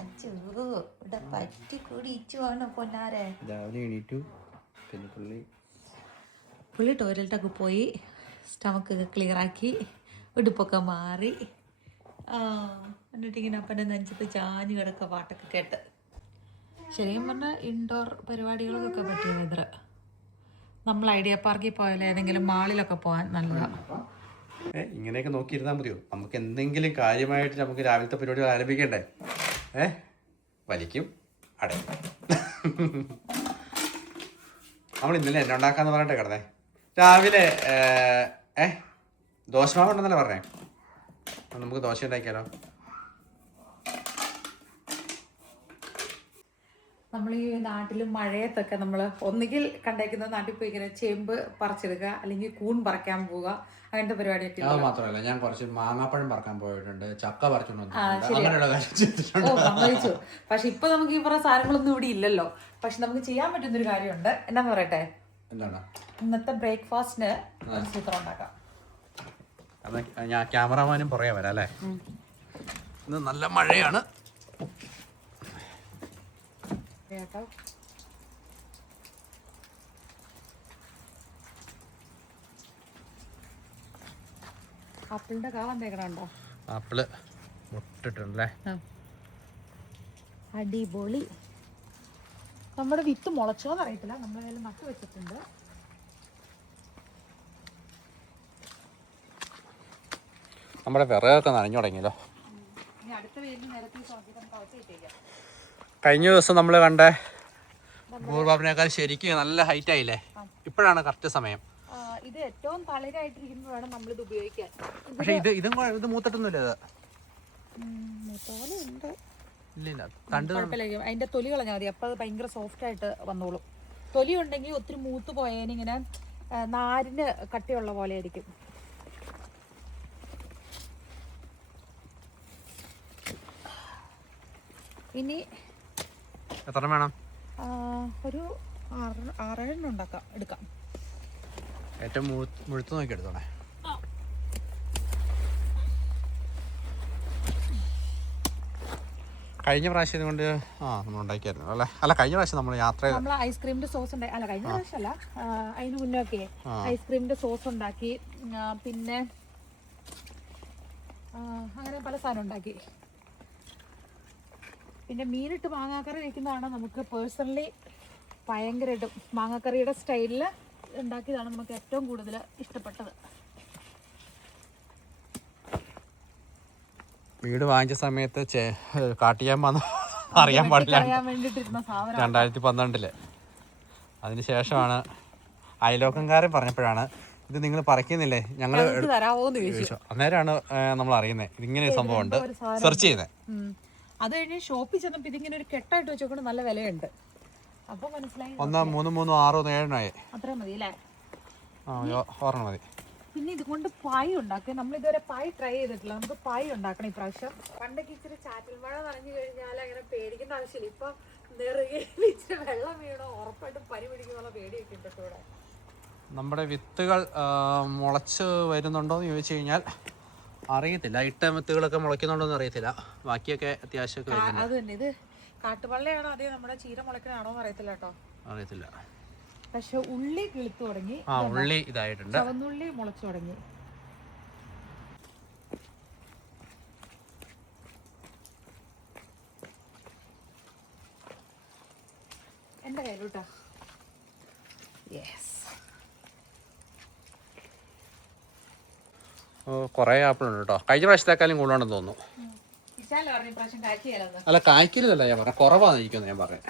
അച്ഛോ ഇവിടെ പറ്റി കൂടി ഇച്ചുവാണ് പൊന്നാരെ. രാവിലെ എണീറ്റു. പിന്നെ പുള്ളി ടോയ്ലറ്റൊക്കെ പോയി, സ്റ്റമക്കൊക്കെ ക്ലിയറാക്കി, ഉടുപ്പൊക്കെ മാറി, എന്നിട്ടിങ്ങനെ അപ്പൻ്റെ നെഞ്ചത്ത് ചാഞ്ഞ് കിടക്കുക പാട്ടൊക്കെ കേട്ട്. ശരിക്കും പറഞ്ഞാൽ ഇൻഡോർ പരിപാടികൾക്കൊക്കെ പറ്റിയത് ഇത്ര. നമ്മൾ ഐഡിയ പാർക്കിൽ പോയാലും ഏതെങ്കിലും മാളിലൊക്കെ പോകാൻ നല്ലതാണ്. ഇങ്ങനെയൊക്കെ നോക്കിയിരുന്നാൽ മതിയോ? നമുക്ക് എന്തെങ്കിലും കാര്യമായിട്ട് നമുക്ക് രാവിലത്തെ പരിപാടികൾ ആരംഭിക്കണ്ടേ? വലിക്കും അടയും. നമ്മൾ ഇന്നലെ എന്നെ ഉണ്ടാക്കാന്ന് പറഞ്ഞിട്ട് കിടന്നേ. രാവിലെ ദോശമാവ് ഉണ്ടെന്നല്ലേ പറഞ്ഞേ? നമുക്ക് ദോശ ഉണ്ടാക്കിയാലോ? നമ്മൾ ഈ നാട്ടിലും മഴയത്തൊക്കെ നമ്മൾ ഒന്നുകിൽ കണ്ടേക്കുന്ന നാട്ടിൽ പോയി ഇങ്ങനെ ചേമ്പ് പറിച്ചെടുക്കുക, അല്ലെങ്കിൽ കൂൺ പറിക്കാൻ പോവുക, അങ്ങനത്തെ പരിപാടിയൊക്കെ. അത് മാത്രമല്ല, ഞാൻ കുറച്ച് മാങ്ങാപ്പഴം പറിക്കാൻ പോയിട്ടുണ്ട്, ചക്ക പറിച്ചു. പക്ഷെ ഇപ്പൊ നമുക്ക് ഈ പറഞ്ഞ സാധനങ്ങളൊന്നും ഇവിടെ ഇല്ലല്ലോ. പക്ഷെ നമുക്ക് ചെയ്യാൻ പറ്റുന്നൊരു കാര്യമുണ്ട്. എന്നാന്ന് പറയട്ടെ? എന്താണ്? ഇന്നത്തെ ബ്രേക്ക്ഫാസ്റ്റിന് സൂത്രം ഉണ്ടാക്കാം. ഞാൻ ക്യാമറമാനും പുറകെ വരാം അല്ലേ? ഇന്ന് നല്ല മഴയാണ്. ആപ്പിളിന്റെ കാ വന്നേക്കണോ? ആപ്പിള് മുട്ടിട്ടുണ്ടല്ലേ? അടിപൊളി. നമ്മുടെ വിത്ത് മുളച്ചോന്ന് അറിയത്തില്ല, നമ്മളെല്ലാം നട്ടു വെച്ചിട്ടുണ്ട്. നമ്മുടെ വിറകൊക്കെ നനഞ്ഞു തുടങ്ങിയല്ലോ. കഴിഞ്ഞ ദിവസം നമ്മൾ കണ്ട ഭൂർബാബിനേക്കാൾ ശരിക്കും നല്ല ഹൈറ്റ് ആയില്ലേ? ഇപ്പോഴാണ് കറക്റ്റ് സമയം. ഇത് ഏറ്റവും തളിരായിട്ടിരിക്കുമ്പോഴാണ് നമ്മളിത് ഉപയോഗിക്കാൻ. പക്ഷെ ഇത് മൂത്തിട്ടൊന്നുമില്ല. അതിന്റെ തൊലി കളഞ്ഞാൽ മതി, അപ്പൊ അത് ഭയങ്കര സോഫ്റ്റ് ആയിട്ട് വന്നോളും. തൊലി ഉണ്ടെങ്കിൽ ഒത്തിരി മൂത്ത് പോയതിനിങ്ങനെ നാരിന് കട്ടിയുള്ള പോലെ ആയിരിക്കും. ഇനി എത്ര വേണം? ഒരു 6-7 എടുക്കാം. ഏറ്റവും മുഴുത്ത് നോക്കി എടുത്തോണേ. കഴിഞ്ഞ പ്രാവശ്യം കൊണ്ട് നമ്മൾ ഉണ്ടാക്കിയായിരുന്നു അല്ലേ? അല്ല, കഴിഞ്ഞ പ്രാവശ്യം നമ്മൾ നമ്മൾ ഐസ്ക്രീമിന്റെ സോസ് ഉണ്ടായി. അല്ല, കഴിഞ്ഞ പ്രാവശ്യം അല്ല, അതിന് മുന്നേ ഒക്കെ ഐസ്ക്രീമിന്റെ സോസ് ഉണ്ടാക്കി. പിന്നെ അങ്ങനെ പല സാധനം ഉണ്ടാക്കി. പിന്നെ മീനിട്ട് മാങ്ങാക്കറി വയ്ക്കുന്നതാണ് നമുക്ക് പേഴ്സണലി ഭയങ്കരമായിട്ടും മാങ്ങാക്കറിയുടെ സ്റ്റൈലിൽ ഉണ്ടാക്കിയതാണ് നമുക്ക് ഏറ്റവും കൂടുതൽ ഇഷ്ടപ്പെട്ടത്. വീട് വാങ്ങിച്ച സമയത്ത് കാട്ടിയാൻ വന്ന അറിയാൻ പാടില്ല, 2012 അതിനുശേഷമാണ് അയലോക്കംകാരൻ പറഞ്ഞപ്പോഴാണ് ഇത് നിങ്ങൾ പറിക്കുന്നില്ലേ ഞങ്ങൾ ചോദിച്ചു. അന്നേരമാണ് നമ്മൾ അറിയുന്നത് ഇതിങ്ങനെ ഒരു സംഭവം ഉണ്ട്, സെർച്ച് ചെയ്യുന്നത്. അത് കഴിഞ്ഞ് ഷോപ്പിൽ ചെന്നപ്പോൾ ഇതിങ്ങനെ ഒരു കെട്ടായിട്ട് വെച്ചോണ്ട് നല്ല വിലയുണ്ട്. അപ്പൊ മനസ്സിലായി 1, 3, 6, 7 അത്രയും മതി അല്ലേ? ഓർമ്മ മതി. പിന്നെ ഇതുകൊണ്ട് പായ് ഉണ്ടാക്കി. നമ്മൾ ഇതുവരെ പായ് ട്രൈ ചെയ്തിട്ടില്ല. നമുക്ക് പായ് ഉണ്ടാക്കണം ഇപ്രാവശ്യം. പണ്ടൊക്കെ ഇച്ചിരി ചാറ്റൽ മഴ നനഞ്ഞു കഴിഞ്ഞാൽ അങ്ങനെ പേടിക്കേണ്ട ആവശ്യമില്ല. ഇപ്പൊ ഇച്ചിരി വെള്ളം വീണോ ഉറപ്പായിട്ടും പനി പിടിക്കുന്നുള്ള പേടിയൊക്കെ ഉണ്ട് ഇവിടെ. നമ്മുടെ വിത്തുകൾ മുളച്ച് വരുന്നുണ്ടോയെന്ന് ചോദിച്ചു കഴിഞ്ഞാൽ അറിയത്തില്ല. ഇട്ട വിത്തുകളൊക്കെ മുളയ്ക്കുന്നുണ്ടോന്ന് അറിയത്തില്ല. ബാക്കിയൊക്കെ അത്യാവശ്യമൊക്കെ അത് തന്നെ. ഇത് കാട്ടുപള്ളയാണോ അതേ നമ്മുടെ ചീര മുളയ്ക്കണാണോ എന്ന് അറിയത്തില്ല കേട്ടോ. അറിയത്തില്ല. പക്ഷെ ഉള്ളി കിളുത്തു തുടങ്ങി. ഉള്ളി ഇതായിട്ടുണ്ട്. ചുവന്നുള്ളി മുളച്ചു തുടങ്ങി. എന്റെ കയ്യിലോട്ടാ. യെസ്. കുറേ ആപ്പിൾ ഉണ്ട് കേട്ടോ. കഴിഞ്ഞ പ്രാവശ്യത്തേക്കാളും കൂടുതലുണ്ടെന്ന് തോന്നുന്നു. അല്ല, കായ്ക്കലല്ല ഞാൻ പറഞ്ഞ, കുറവാണ് ഇരിക്കുന്നത് ഞാൻ പറഞ്ഞത്.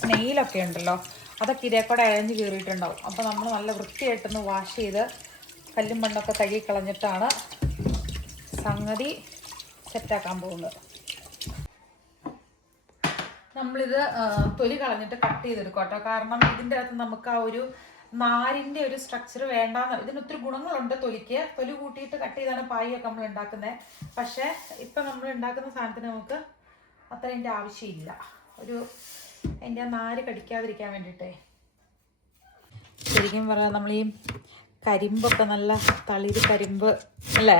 സ്നെയിലൊക്കെ ഉണ്ടല്ലോ, അതൊക്കെ ഇതേക്കൂടെ അയഞ്ഞ് കയറിയിട്ടുണ്ടാവും. അപ്പോൾ നമ്മൾ നല്ല വൃത്തിയായിട്ടൊന്ന് വാഷ് ചെയ്ത് കല്ലും മണ്ണൊക്കെ കഴുകി കളഞ്ഞിട്ടാണ് സംഗതി സെറ്റാക്കാൻ പോകുന്നത്. നമ്മളിത് തൊലി കളഞ്ഞിട്ട് കട്ട് ചെയ്തെടുക്കും കേട്ടോ. കാരണം ഇതിൻ്റെ അകത്ത് നമുക്ക് ആ ഒരു നാരിൻ്റെ ഒരു സ്ട്രക്ചർ വേണ്ടാന്ന്. ഇതിന് ഒത്തിരി ഗുണങ്ങളുണ്ട് തൊലിക്ക്. തൊലി കൂട്ടിയിട്ട് കട്ട് ചെയ്താണ് പായൊക്കെ നമ്മൾ ഉണ്ടാക്കുന്നത്. പക്ഷേ ഇപ്പം നമ്മൾ ഉണ്ടാക്കുന്ന സാധനത്തിന് നമുക്ക് അത്രേൻ്റെ ആവശ്യമില്ല. അതിൻ്റെ നാര് കടിക്കാതിരിക്കാൻ വേണ്ടിയിട്ടേ. ശരിക്കും പറഞ്ഞാൽ നമ്മൾ ഈ കരിമ്പൊക്കെ നല്ല തളിര് കരിമ്പ് അല്ലേ,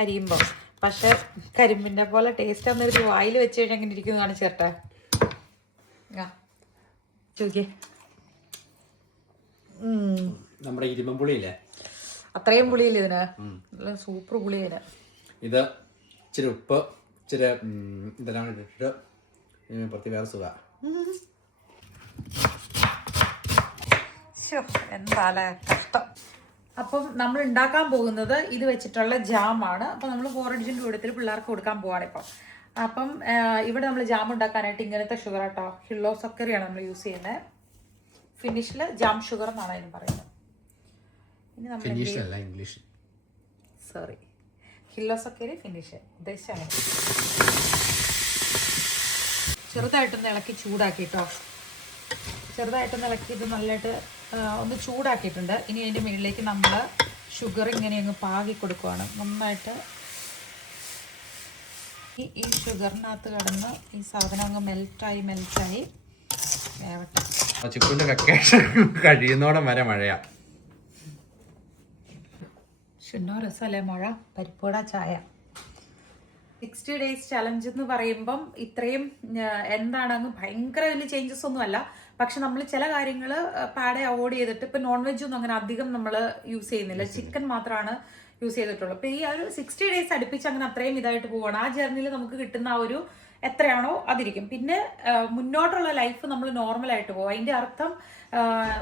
അരിയുമ്പോ. പക്ഷെ കരിമ്പിന്റെ പോലെ ടേസ്റ്റ് അന്നൊരു വായിൽ വെച്ച് കഴിഞ്ഞാൽ എങ്ങനെ ഇരിക്കുന്നു കാണിച്ചു ചേട്ടാ. ചോദിക്കേ, നമ്മുടെ ഇരുമ്പൻ പുളിയില്ലേ, അത്രയും പുളിയില്ല ഇതിന്, നല്ല സൂപ്പർ പുളി ഇതിന്. ഇത് ഇച്ചിരി ഉപ്പ് ഇച്ചിരി ഇതെല്ലാം ഇട്ടിട്ട് പ്രത്യേക വേറെ സുഖ. എന്താല്ലേ കഷ്ടം. അപ്പം നമ്മൾ ഉണ്ടാക്കാൻ പോകുന്നത് ഇത് വെച്ചിട്ടുള്ള ജാമാണ്. അപ്പം നമ്മൾ പോറഡിജിൻ്റെ കൂട്ടത്തിൽ പിള്ളേർക്ക് കൊടുക്കാൻ പോവാണ് ഇപ്പം. അപ്പം ഇവിടെ നമ്മൾ ജാം ഉണ്ടാക്കാനായിട്ട് ഇങ്ങനത്തെ ഷുഗർ ആട്ടോ, ഹില്ലോ സക്കറിയാണ് നമ്മൾ യൂസ് ചെയ്യുന്നത്. ഫിനിഷിൽ ജാം ഷുഗർ എന്നാണ് അതിന് പറയുന്നത്. ഇനി നമ്മൾ സോറി, ഹില്ലോ സക്കറി ഫിനിഷ് ഉദ്ദേശിച്ചാണ്. ചെറുതായിട്ടൊന്ന് ഇളക്കി ചൂടാക്കിട്ടോ, ചെറുതായിട്ടൊന്ന് ഇളക്കി ഇത് നല്ലതായിട്ട് ഒന്ന് ചൂടാക്കിയിട്ടുണ്ട്. ഇനി അതിൻ്റെ മുകളിലേക്ക് നമ്മൾ ഷുഗർ ഇങ്ങനെ അങ്ങ് പാകി കൊടുക്കുവാണ് നന്നായിട്ട്. ഈ ഷുഗറിനകത്ത് കിടന്ന് ഈ സാധനം അങ്ങ് മെൽറ്റായി വേവട്ടെ. ചിക്കുൻ്റെ വെക്കേഷൻ കഴിയുന്നോടെ വരെ മഴയാ. ശുന്നോ രസമല്ലേ മഴ, പരിപ്പുവട, ചായ. 60 days ചലഞ്ച് എന്ന് പറയുമ്പം ഇത്രയും എന്താണ് അങ്ങ് ഭയങ്കര വലിയ ചേഞ്ചസ് ഒന്നും അല്ല. പക്ഷെ നമ്മൾ ചില കാര്യങ്ങൾ പാടെ അവോയ്ഡ് ചെയ്തിട്ട്, ഇപ്പം നോൺ വെജ് ഒന്നും അങ്ങനെ അധികം നമ്മൾ യൂസ് ചെയ്യുന്നില്ല, ചിക്കൻ മാത്രമാണ് യൂസ് ചെയ്തിട്ടുള്ളൂ. അപ്പോൾ ഈ ഒരു 60 days അടുപ്പിച്ച് അങ്ങനെ അത്രയും ഇതായിട്ട് പോവാണ്. ആ ജേർണിയിൽ നമുക്ക് കിട്ടുന്ന ആ ഒരു എത്രയാണോ അതിരിക്കും. പിന്നെ മുന്നോട്ടുള്ള ലൈഫ് നമ്മൾ നോർമലായിട്ട് പോകും. അതിൻ്റെ അർത്ഥം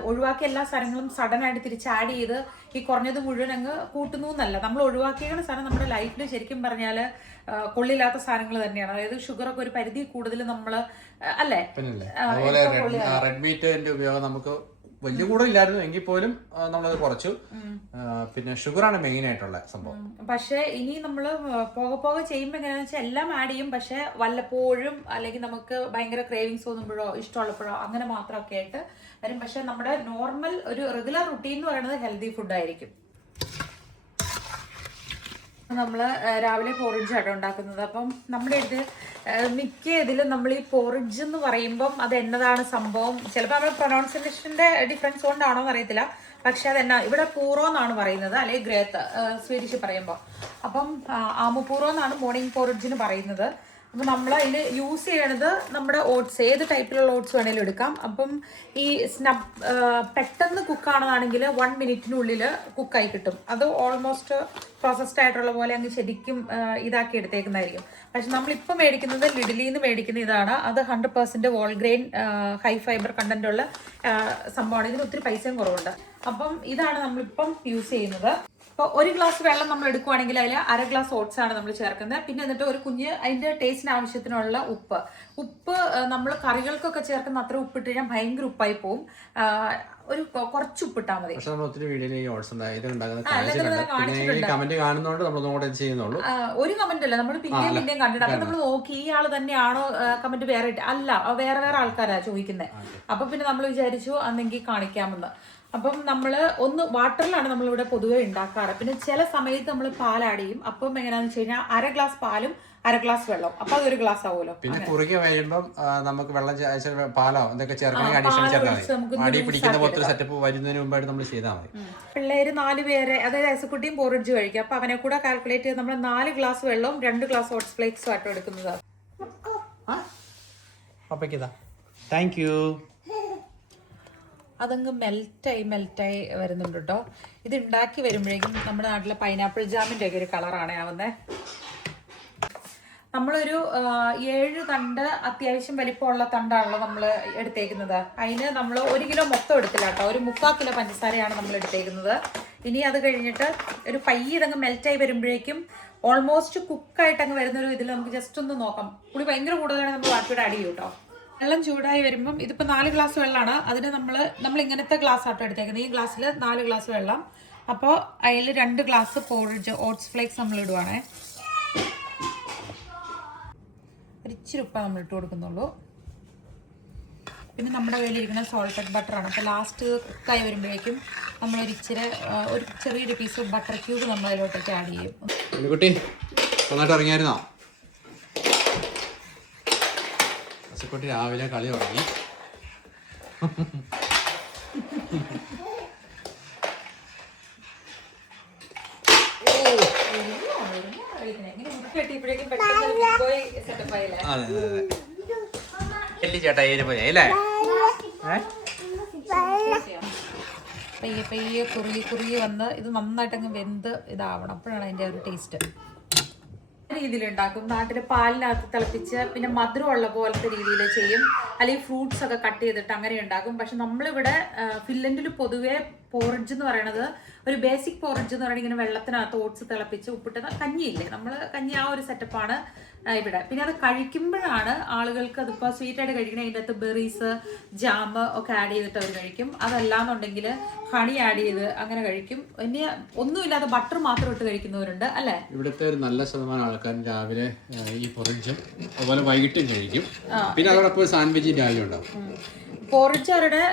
ഒഴിവാക്കിയ എല്ലാ സാധനങ്ങളും സഡൻ ആയിട്ട് തിരിച്ച് ആഡ് ചെയ്ത് ഈ കുറഞ്ഞത് മുഴുവൻ അങ്ങ് കൂട്ടുന്നു എന്നല്ല. നമ്മൾ ഒഴിവാക്കിയ സാധനം നമ്മുടെ ലൈഫിൽ ശരിക്കും പറഞ്ഞാൽ കൊള്ളില്ലാത്ത സാധനങ്ങൾ തന്നെയാണ്. അതായത് ഷുഗറൊക്കെ ഒരു പരിധി കൂടുതൽ നമ്മൾ അല്ലേ. റെഡ് മീറ്റിന്റെ ഉപയോഗം നമുക്ക് വലിയ കൂടെ ഇല്ലായിരുന്നു എങ്കിൽ പോലും നമ്മളത് കുറച്ചു. പിന്നെ ഷുഗറാണ് മെയിൻ ആയിട്ടുള്ള സംഭവം. പക്ഷെ ഇനി നമ്മൾ പോകെ ചെയ്യുമ്പോൾ എങ്ങനെയാണെന്ന് വെച്ചാൽ എല്ലാം ആഡ് ചെയ്യും. പക്ഷെ വല്ലപ്പോഴും അല്ലെങ്കിൽ നമുക്ക് ഭയങ്കര ക്രേവിങ്സ് തോന്നുമ്പോഴോ ഇഷ്ടമുള്ളപ്പോഴോ അങ്ങനെ മാത്രമൊക്കെ ആയിട്ട് വരും. പക്ഷെ നമ്മുടെ നോർമൽ ഒരു റെഗുലർ റുട്ടീൻ എന്ന് പറയുന്നത് ഹെൽത്തി ഫുഡായിരിക്കും. നമ്മൾ രാവിലെ പോറിഡ്ജ് ആട്ടോ ഉണ്ടാക്കുന്നത്. അപ്പം നമ്മുടെ ഇത് മിക്ക ഇതിലും നമ്മൾ ഈ പോറിഡ്ജ് എന്ന് പറയുമ്പം അത് എന്നതാണ് സംഭവം, ചിലപ്പോൾ നമ്മൾ പ്രൊനൗൺസിയേഷൻ്റെ ഡിഫറൻസ് കൊണ്ടാണോ എന്ന് അറിയത്തില്ല. പക്ഷെ അതെന്നാ ഇവിടെ പൂറോ എന്നാണ് പറയുന്നത്, അല്ലെങ്കിൽ ഗ്രേത്ത് സ്വീഡിഷ് പറയുമ്പോൾ. അപ്പം ആമുപൂറോ എന്നാണ് മോർണിംഗ് പോറിഡ്ജിന് പറയുന്നത്. അപ്പം നമ്മൾ അതിൽ യൂസ് ചെയ്യണത് നമ്മുടെ ഓട്സ്, ഏത് ടൈപ്പിലുള്ള ഓട്സ് വേണേലും എടുക്കാം. അപ്പം ഈ പെട്ടെന്ന് കുക്കാണെന്നാണെങ്കിൽ 1 മിനിറ്റിനുള്ളിൽ കുക്കായി കിട്ടും. അത് ഓൾമോസ്റ്റ് പ്രോസസ്ഡ് ആയിട്ടുള്ള പോലെ അങ്ങ് ശരിക്കും ഇതാക്കി എടുത്തേക്കുന്നതായിരിക്കും. പക്ഷെ നമ്മളിപ്പോൾ മേടിക്കുന്നത് ലിഡിലിന്ന് മേടിക്കുന്ന ഇതാണ്. അത് 100% whole grain high fibre content ഉള്ള സംഭവമാണ്. ഇതിന് ഒത്തിരി പൈസയും കുറവുണ്ട്. അപ്പം ഇതാണ് നമ്മളിപ്പം യൂസ് ചെയ്യുന്നത്. അപ്പോൾ 1 ഗ്ലാസ് വെള്ളം നമ്മൾ എടുക്കുവാണെങ്കിൽ അതിൽ 1/2 ഗ്ലാസ് ഓട്സ് ആണ് നമ്മൾ ചേർക്കുന്നത്. പിന്നെ എന്നിട്ട് ഒരു കുഞ്ഞ് അതിൻ്റെ ടേസ്റ്റിന് ആവശ്യത്തിനുള്ള ഉപ്പ് നമ്മൾ കറികൾക്കൊക്കെ ചേർക്കുന്ന അത്ര ഉപ്പിട്ട് കഴിഞ്ഞാൽ ഭയങ്കര ഉപ്പായി പോവും. ഒരു കുറച്ച് ഉപ്പിട്ടാൽ മതി. ഒരു കമന്റ് അല്ല, നമ്മൾ പിന്നെയും കണ്ടിട്ട് അപ്പൊ നമ്മൾ നോക്കി ഈ ആള് തന്നെയാണോ കമന്റ് വേറെ അല്ല, വേറെ ആൾക്കാരാ ചോദിക്കുന്നത്. അപ്പൊ പിന്നെ നമ്മൾ വിചാരിച്ചു അന്നെങ്കിൽ കാണിക്കാമെന്ന്. അപ്പം നമ്മൾ ഒന്ന് വാട്ടറിലാണ് നമ്മളിവിടെ പൊതുവെ ഉണ്ടാക്കാറ്. പിന്നെ ചില സമയത്ത് നമ്മൾ പാൽ ആഡ് ചെയ്യും. അപ്പം എങ്ങനെയാന്ന് വെച്ച് കഴിഞ്ഞാൽ 1/2 ഗ്ലാസ് പാലും 1/2 ഗ്ലാസ് വെള്ളം, അപ്പൊ അതൊരു ഗ്ലാസ് ആവുമല്ലോ. പിന്നെ കുറുകെ വരുമ്പം നമുക്ക് വെള്ളം പാലോ എന്തൊക്കെ ചേർക്കണമെങ്കിൽ സെറ്റപ്പ് വരുന്നതിന് മുമ്പായിട്ട് നമ്മൾ ചെയ്താൽ മതി. പിള്ളേര് 4 പേര്, അതായത് ഐസക്കുട്ടിയും പോറിഡ്ജ് കഴിക്കും. അപ്പൊ അവനെ കൂടെ കാൽക്കുലേറ്റ് ചെയ്ത് നമ്മൾ 4 ഗ്ലാസ് വെള്ളവും 2 ഗ്ലാസ് ഓട്സ് ഫ്ലേക്സും ആയിട്ട് എടുക്കുന്നത്. Thank you. അതങ്ങ് മെൽറ്റായി വരുന്നുണ്ട് കേട്ടോ. ഇത് ഉണ്ടാക്കി വരുമ്പോഴേക്കും നമ്മുടെ നാട്ടിലെ പൈനാപ്പിൾ ജാമിൻ്റെ ഒക്കെ ഒരു കളറാണ് ആവുന്നത്. നമ്മളൊരു 7 തണ്ട് അത്യാവശ്യം വലിപ്പമുള്ള തണ്ടാണല്ലോ നമ്മൾ എടുത്തേക്കുന്നത്. അതിന് നമ്മൾ 1 കിലോ മൊത്തം എടുത്തില്ല കേട്ടോ, ഒരു 3/4 കിലോ പഞ്ചസാരയാണ് നമ്മൾ എടുത്തേക്കുന്നത്. ഇനി അത് കഴിഞ്ഞിട്ട് ഒരു പയ്യെ ഇതങ്ങ് മെൽറ്റായി വരുമ്പോഴേക്കും ഓൾമോസ്റ്റ് കുക്കായിട്ട് അങ്ങ് വരുന്നൊരു ഇതിൽ നമുക്ക് ജസ്റ്റ് ഒന്ന് നോക്കാം. പുളി ഭയങ്കര കൂടുതലാണ്, നമ്മൾ ബാക്കിയോടെ ആഡ് ചെയ്യും കേട്ടോ. വെള്ളം ചൂടായി വരുമ്പം ഇതിപ്പോൾ 4 ഗ്ലാസ് വെള്ളമാണ്. അതിന് നമ്മൾ ഇങ്ങനത്തെ ഗ്ലാസ് ആട്ടോ എടുത്തേക്കുന്നത്. ഈ ഗ്ലാസ്സിൽ 4 ഗ്ലാസ് വെള്ളം. അപ്പോൾ അതിൽ 2 ഗ്ലാസ് പോറിഡ്ജ് ഓട്സ് ഫ്ലേക്സ് നമ്മൾ ഇടുവാണേ. ഒരിച്ചിരി ഉപ്പ നമ്മൾ ഇട്ട് കൊടുക്കുന്നുള്ളൂ. പിന്നെ നമ്മുടെ കയ്യിലിരിക്കുന്ന സോൾട്ടഡ് ബട്ടറാണ്. അപ്പോൾ ലാസ്റ്റ് കുക്കായി വരുമ്പോഴേക്കും നമ്മൾ ഒരു ചെറിയൊരു പീസ് ബട്ടർ ക്യൂബ് നമ്മൾ അതിലോട്ടേക്ക് ആഡ് ചെയ്യും. നന്നായിട്ട് ഇറങ്ങിയായിരുന്നോ? കുട്ടി രാവിലെ കളി തുടങ്ങി. ചേട്ടാ പോയി അല്ലേ? പയ്യെ പയ്യെ കുറുകി വന്ന് ഇത് നന്നായിട്ടങ്ങ് വെന്ത് ഇതാവണം. അപ്പോഴാണ് അതിൻ്റെ ഒരു ടേസ്റ്റ്. രീതിയിലുണ്ടാക്കും. നാട്ടിലെ പാലിനകത്ത് തിളപ്പിച്ച് പിന്നെ മധുരമുള്ള പോലത്തെ രീതിയിൽ ചെയ്യും. അല്ലെങ്കിൽ ഫ്രൂട്ട്സ് ഒക്കെ കട്ട് ചെയ്തിട്ട് അങ്ങനെ ഉണ്ടാക്കും. പക്ഷെ നമ്മളിവിടെ ഫിൻലൻഡിൽ പൊതുവേ പോറിഡ്ജ് എന്ന് പറയുന്നത് ഒരു ബേസിക് പോറിഡ്ജ് എന്ന് പറയുന്നത് ഇങ്ങനെ വെള്ളത്തിനകത്ത് ഓട്സ് തിളപ്പിച്ച് ഉപ്പിട്ട് കഞ്ഞിയില്ലേ, നമ്മൾ കഞ്ഞി ആ ഒരു സെറ്റപ്പാണ് ഇവിടെ. പിന്നെ അത് കഴിക്കുമ്പോഴാണ് ആളുകൾക്ക് അതിപ്പോൾ സ്വീറ്റായിട്ട് കഴിക്കണേ അതിൻ്റെ അകത്ത് ബെറീസ് ജാം ഒക്കെ ആഡ് ചെയ്തിട്ട് അവർ കഴിക്കും. അതല്ലാന്നുണ്ടെങ്കിൽ ഹണി ആഡ് ചെയ്ത് അങ്ങനെ കഴിക്കും. ഇനി ഒന്നുമില്ലാതെ ബട്ടർ മാത്രം ഇട്ട് കഴിക്കുന്നവരുണ്ട് അല്ലേ? ഇവിടുത്തെ ഒരു നല്ല ശതമാനം ആൾക്കാരും രാവിലെ ഈ പൊറിഞ്ചും അതുപോലെ വൈകിട്ടും കഴിക്കും. പിന്നെ അതോടൊപ്പം സാൻഡ്വിച്ച് രാവിലെ ഉണ്ടാവും. പോറിഡ്ജ് അവരുടെ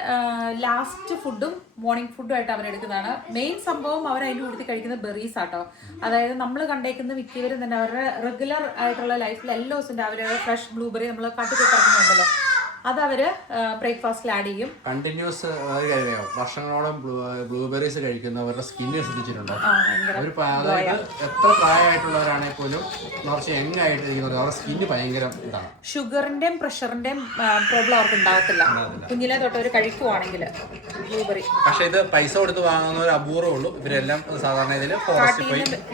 ലാസ്റ്റ് ഫുഡും മോർണിംഗ് ഫുഡും ആയിട്ട് അവരെടുക്കുന്നതാണ്. മെയിൻ സംഭവം അവർ അതിൻ്റെ കൂടുതൽ കഴിക്കുന്ന ബെറീസ് ആട്ടോ. അതായത് നമ്മൾ കണ്ടേക്കുന്ന മിക്കവരും തന്നെ അവരുടെ റെഗുലർ ആയിട്ടുള്ള ലൈഫിൽ എല്ലാ ദിവസവും രാവിലെ ഫ്രഷ് ബ്ലൂബെറി നമ്മൾ കട്ടിക്കിറക്കുന്നുണ്ടല്ലോ, അത് അവര് ബ്രേക്ക്ഫാസ്റ്റിൽ ആഡ് ചെയ്യും. കണ്ടിന്യൂസ് വർഷങ്ങളോളം ബ്ലൂബെറീസ് കഴിക്കുന്നവരുടെ സ്കിന്നിനെ ശ്രദ്ധിച്ചിട്ടുണ്ടോ? അതായത് എത്ര പ്രായമായിട്ടുള്ളവരാണെങ്കിൽ പോലും കുറച്ച് യങ് ആയിട്ട് ഇരിക്കുന്നത് അവരുടെ സ്കിന്ന് ഭയങ്കര ഇതാണ്. ഷുഗറിന്റെയും പ്രഷറിന്റെയും പ്രോബ്ലം അവർക്ക് ഉണ്ടാകത്തില്ല കുഞ്ഞിലെ തൊട്ട് അവർ കഴിക്കുവാണെങ്കിൽ ബ്ലൂബെറി. പക്ഷെ ഇത് പൈസ കൊടുത്ത് വാങ്ങുന്ന ഒരു അപൂർവേ ഉള്ളൂ. ഇവരെല്ലാം സാധാരണ ഇതിൽ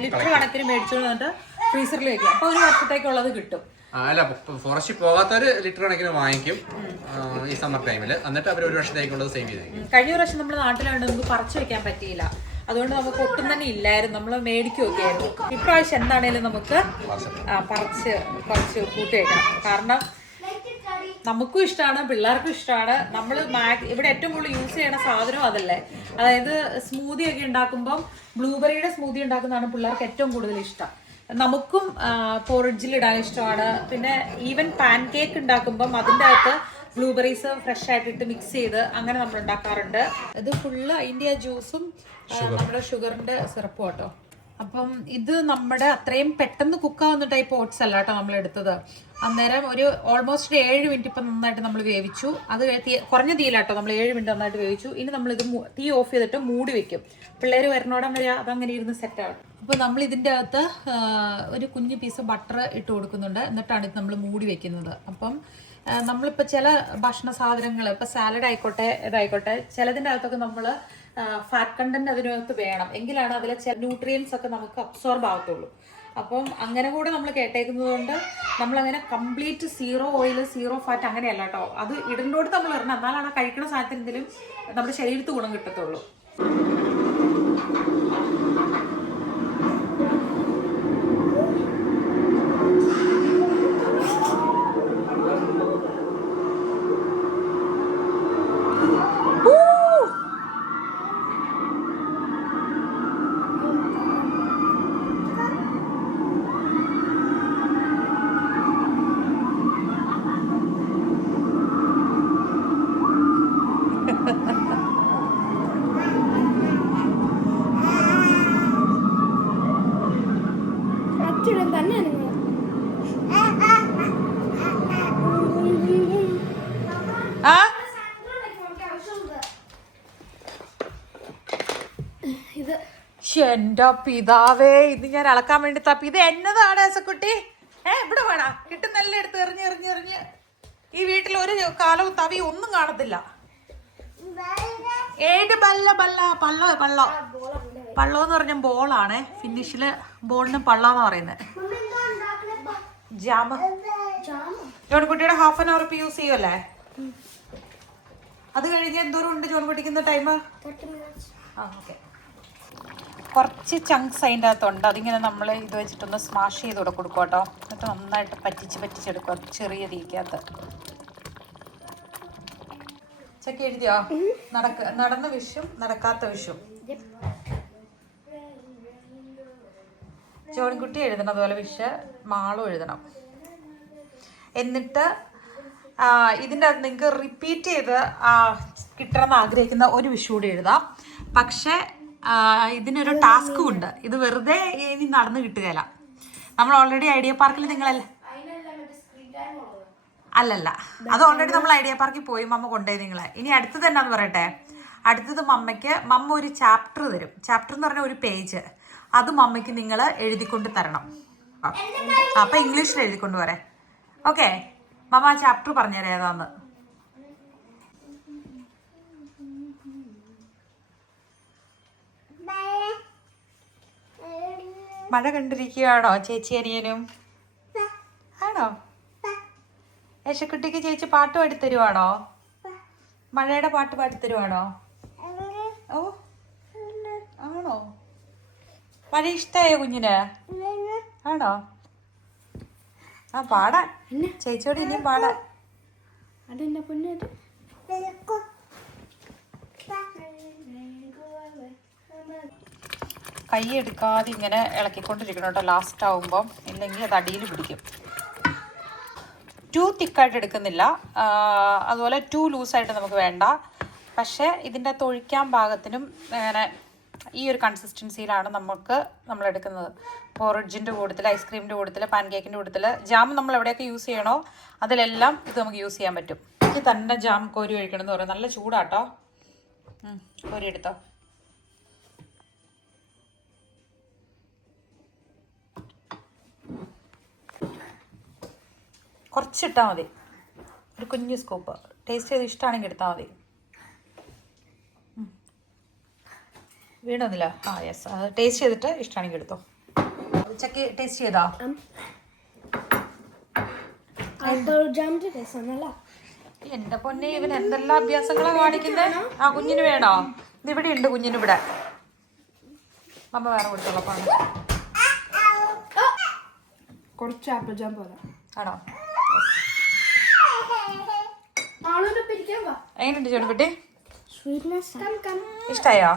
ലിറ്റർ കണക്കിന് മേടിച്ചു വന്നിട്ട് ഫ്രീസറിൽ വെക്കും. അപ്പൊ ഒരു വർഷത്തേക്കുള്ളത് കിട്ടും. അല്ല, ഫോറസ്റ്റിൽ പോകാത്തവര് ലിറ്റർ കണക്കിന് വാങ്ങിക്കും ഈ സമ്മർ ടൈമിൽ. എന്നിട്ട് അവർ ഒരു വർഷത്തേക്കുള്ളത് സേവ് ചെയ്തേക്കും. കഴിഞ്ഞ വർഷം നമ്മുടെ നാട്ടിലാണ്ട് നമുക്ക് പറിച്ചു വെക്കാൻ പറ്റിയില്ല. അതുകൊണ്ട് നമുക്ക് ഒട്ടും തന്നെ ഇല്ലായിരുന്നു. നമ്മൾ മേടിക്കുകയൊക്കെ ആയിരുന്നു. ഇപ്രാവശ്യം എന്താണേലും നമുക്ക് പറിച്ച് കുറച്ച് കൂട്ടി വെക്കണം. കാരണം നമുക്കും ഇഷ്ടമാണ്, പിള്ളേർക്കും ഇഷ്ടമാണ്. നമ്മൾ ഇവിടെ ഏറ്റവും കൂടുതൽ യൂസ് ചെയ്യണ സാധനം അതല്ലേ. അതായത് സ്മൂതി ഒക്കെ ഉണ്ടാക്കുമ്പം ബ്ലൂബെറിയുടെ സ്മൂതി ഉണ്ടാക്കുന്നതാണ് പിള്ളേർക്ക് ഏറ്റവും കൂടുതൽ ഇഷ്ടം. നമുക്കും പോറിഡ്ജിൽ ഇടാൻ ഇഷ്ടമാണ്. പിന്നെ ഈവൻ പാൻ കേക്ക് ഉണ്ടാക്കുമ്പം അതിൻ്റെ അകത്ത് ബ്ലൂബെറീസ് ഫ്രഷ് ആയിട്ടിട്ട് മിക്സ് ചെയ്ത് അങ്ങനെ നമ്മൾ ഉണ്ടാക്കാറുണ്ട്. ഇത് ഫുള്ള് അതിൻ്റെ ജ്യൂസും നമ്മുടെ ഷുഗറിൻ്റെ സിറപ്പും കേട്ടോ. അപ്പം ഇത് നമ്മുടെ അത്രയും പെട്ടെന്ന് കുക്കാവുന്ന ടൈപ്പ് ഓട്സ് അല്ല കേട്ടോ നമ്മൾ എടുത്തത്. അന്നേരം ഒരു ഓൾമോസ്റ്റ് 7 മിനിറ്റ് ഇപ്പം നന്നായിട്ട് നമ്മൾ വേവിച്ചു. അത് കുറഞ്ഞ തീയിലാട്ടോ നമ്മൾ 7 മിനിറ്റ് നന്നായിട്ട് വേവിച്ചു. ഇനി നമ്മളിത് തീ ഓഫ് ചെയ്തിട്ട് മൂടി വെക്കും. പിള്ളേർ വരണോടം വരെ അതങ്ങനെ ഇരുന്ന് സെറ്റാണ്. അപ്പോൾ നമ്മൾ ഇതിൻ്റെ അകത്ത് ഒരു കുഞ്ഞു പീസ് ബട്ടർ ഇട്ട് കൊടുക്കുന്നുണ്ട്. എന്നിട്ടാണ് ഇത് നമ്മൾ മൂടി വെക്കുന്നത്. അപ്പം നമ്മളിപ്പോൾ ചില ഭക്ഷണ സാധനങ്ങൾ ഇപ്പോൾ സാലഡ് ആയിക്കോട്ടെ ഇതായിക്കോട്ടെ ചിലതിൻ്റെ അകത്തൊക്കെ നമ്മൾ ഫാറ്റ് കണ്ടന്റ് അതിനകത്ത് വേണം, എങ്കിലാണ് അതിലെ ന്യൂട്രിയൻസ് ഒക്കെ നമുക്ക് അബ്സോർബ് ആകത്തുള്ളൂ. അപ്പം അങ്ങനെ കൂടെ നമ്മൾ കേട്ടേക്കുന്നത് കൊണ്ട് നമ്മളങ്ങനെ കംപ്ലീറ്റ് 0 ഓയിൽ 0 ഫാറ്റ് അങ്ങനെയല്ല കേട്ടോ. അത് ഇടേണ്ടോട് നമ്മൾ ഇടണം, എന്നാലാണ് ആ കഴിക്കുന്ന സാധനത്തിന് എന്തെങ്കിലും നമ്മുടെ ശരീരത്ത് ഗുണം കിട്ടത്തുള്ളൂ. എന്റെ പിതാവേ, ഇത് ഞാൻ അളക്കാൻ വേണ്ടി തപ്പി. ഇത് എന്നതാണ് ഏസക്കുട്ടി? ഇവിടെ വേണ കിട്ടുന്നെല്ലാം എടുത്ത് എറിഞ്ഞ് ഈ വീട്ടിൽ ഒരു കാലവും തവി ഒന്നും കാണത്തില്ല. ഏത് പള്ളോ എന്ന് പറഞ്ഞ ബോളാണേ. ഫിനിഷില് ബോളിന് പള്ളാന്ന് പറയുന്നത്. ജാമ് ജോൺകുട്ടിയുടെ 1/2 hour ഇപ്പൊ യൂസ് ചെയ്യുമല്ലേ? അത് കഴിഞ്ഞ് എന്തോരം ഉണ്ട് ജോൺകുട്ടിക്കുന്ന ടൈം? ഓക്കെ. കുറച്ച് ചങ്ക്സ് അതിൻ്റെ അകത്തുണ്ട്. അതിങ്ങനെ നമ്മൾ ഇത് വെച്ചിട്ടൊന്ന് സ്മാഷ് ചെയ്ത് കൊടുക്കും കേട്ടോ. എന്നിട്ട് നന്നായിട്ട് പറ്റിച്ചെടുക്കുക ചെറിയ തീക്കകത്ത്. ചക്ക എഴുതിയോ? നടന്ന വിഷും നടക്കാത്ത വിഷും. ജോൺകുട്ടി എഴുതണം, അതുപോലെ വിഷ് മാളും എഴുതണം. എന്നിട്ട് ഇതിൻ്റെ അകത്ത് നിങ്ങൾക്ക് റിപ്പീറ്റ് ചെയ്ത് കിട്ടണമെന്ന് ആഗ്രഹിക്കുന്ന ഒരു വിഷു കൂടി എഴുതാം. പക്ഷേ ഇതിനൊരു ടാസ്കും ഉണ്ട്. ഇത് വെറുതെ ഇനി നടന്നു കിട്ടുകയില്ല. നമ്മൾ ഓൾറെഡി ഐഡിയ പാർക്കിൽ നിങ്ങളല്ലേ? അല്ലല്ല, അത് ഓൾറെഡി നമ്മൾ ഐഡിയ പാർക്കിൽ പോയി മമ്മ കൊണ്ടുപോയി നിങ്ങളെ. ഇനി അടുത്തത് എന്നാന്ന് പറയട്ടെ. അടുത്തത് മമ്മ ഒരു ചാപ്റ്റർ തരും. ചാപ്റ്റർ എന്ന് പറഞ്ഞാൽ ഒരു പേജ്. അത് മമ്മയ്ക്ക് നിങ്ങൾ എഴുതിക്കൊണ്ട് തരണം. അപ്പൊ ഇംഗ്ലീഷിൽ എഴുതിക്കൊണ്ട് വരെ. ഓക്കെ, മമ്മ ആ ചാപ്റ്റർ പറഞ്ഞുതരാം ഏതാന്ന്. മഴ കണ്ടിരിക്കുകയാണോ ചേച്ചി അനിയനും? ആണോ? യേശക്കുട്ടിക്ക് ചേച്ചി പാട്ട് പാടിത്തരുവാണോ? മഴയുടെ പാട്ട് പാടിത്തരുവാണോ? ഓ ആണോ? മഴ ഇഷ്ടായോ കുഞ്ഞിന്? ആണോ? ആ പാടാൻ ചേച്ചിയോട് ഇനിയും പാടാൻ. കൈ എടുക്കാതെ ഇങ്ങനെ ഇളക്കിക്കൊണ്ടിരിക്കണം കേട്ടോ ലാസ്റ്റ് ആവുമ്പം, ഇല്ലെങ്കിൽ അത് അടിയിൽ പിടിക്കും. ടു തിക്കായിട്ട് എടുക്കുന്നില്ല, അതുപോലെ ടു ലൂസായിട്ട് നമുക്ക് വേണ്ട. പക്ഷേ ഇതിൻ്റെ തൊഴിക്കാൻ പാകത്തിനും അങ്ങനെ ഈ ഒരു കൺസിസ്റ്റൻസിയിലാണ് നമ്മൾ എടുക്കുന്നത്. പോറിഡ്ജിൻ്റെ കൂട്ടത്തിൽ, ഐസ്ക്രീമിൻ്റെ കൂട്ടത്തിൽ, പാൻ കേക്കിൻ്റെ കൂട്ടത്തിൽ, ജാം നമ്മൾ എവിടെയൊക്കെ യൂസ് ചെയ്യണോ അതിലെല്ലാം ഇത് നമുക്ക് യൂസ് ചെയ്യാൻ പറ്റും. എനിക്ക് തന്നെ ജാം കോരി ഒഴിക്കണം എന്ന് പറയും. നല്ല ചൂടാട്ടോ. കോരി എടുത്തോ. കുറച്ചിട്ടാൽ മതി, ഒരു കുഞ്ഞു സ്കൂപ്പ്. ടേസ്റ്റ് ചെയ്ത് ഇഷ്ടമാണെങ്കിൽ എടുത്താൽ മതി. വീണൊന്നില്ല. യെസ്, അത് ടേസ്റ്റ് ചെയ്തിട്ട് ഇഷ്ടമാണെങ്കിൽ എടുത്തോ. ചക്കി ടേസ്റ്റ് ചെയ്താ? എന്റെ പൊന്നെ, ഇവൻ എന്തെല്ലാം അഭ്യാസങ്ങളാണ് കാണിക്കുന്നത്. ആ കുഞ്ഞിന് വേണോ? ഇതിവിടെ ഉണ്ട് കുഞ്ഞിന്. ഇവിടെ അമ്മ വേറെ കൊടുത്തോളപ്പാണ്. കുറച്ച് ആപ്പിൾ ജാം പോലെ ആണോ? എങ്ങനെയുണ്ട് ചോടുകുട്ടി? ഇഷ്ടായോ?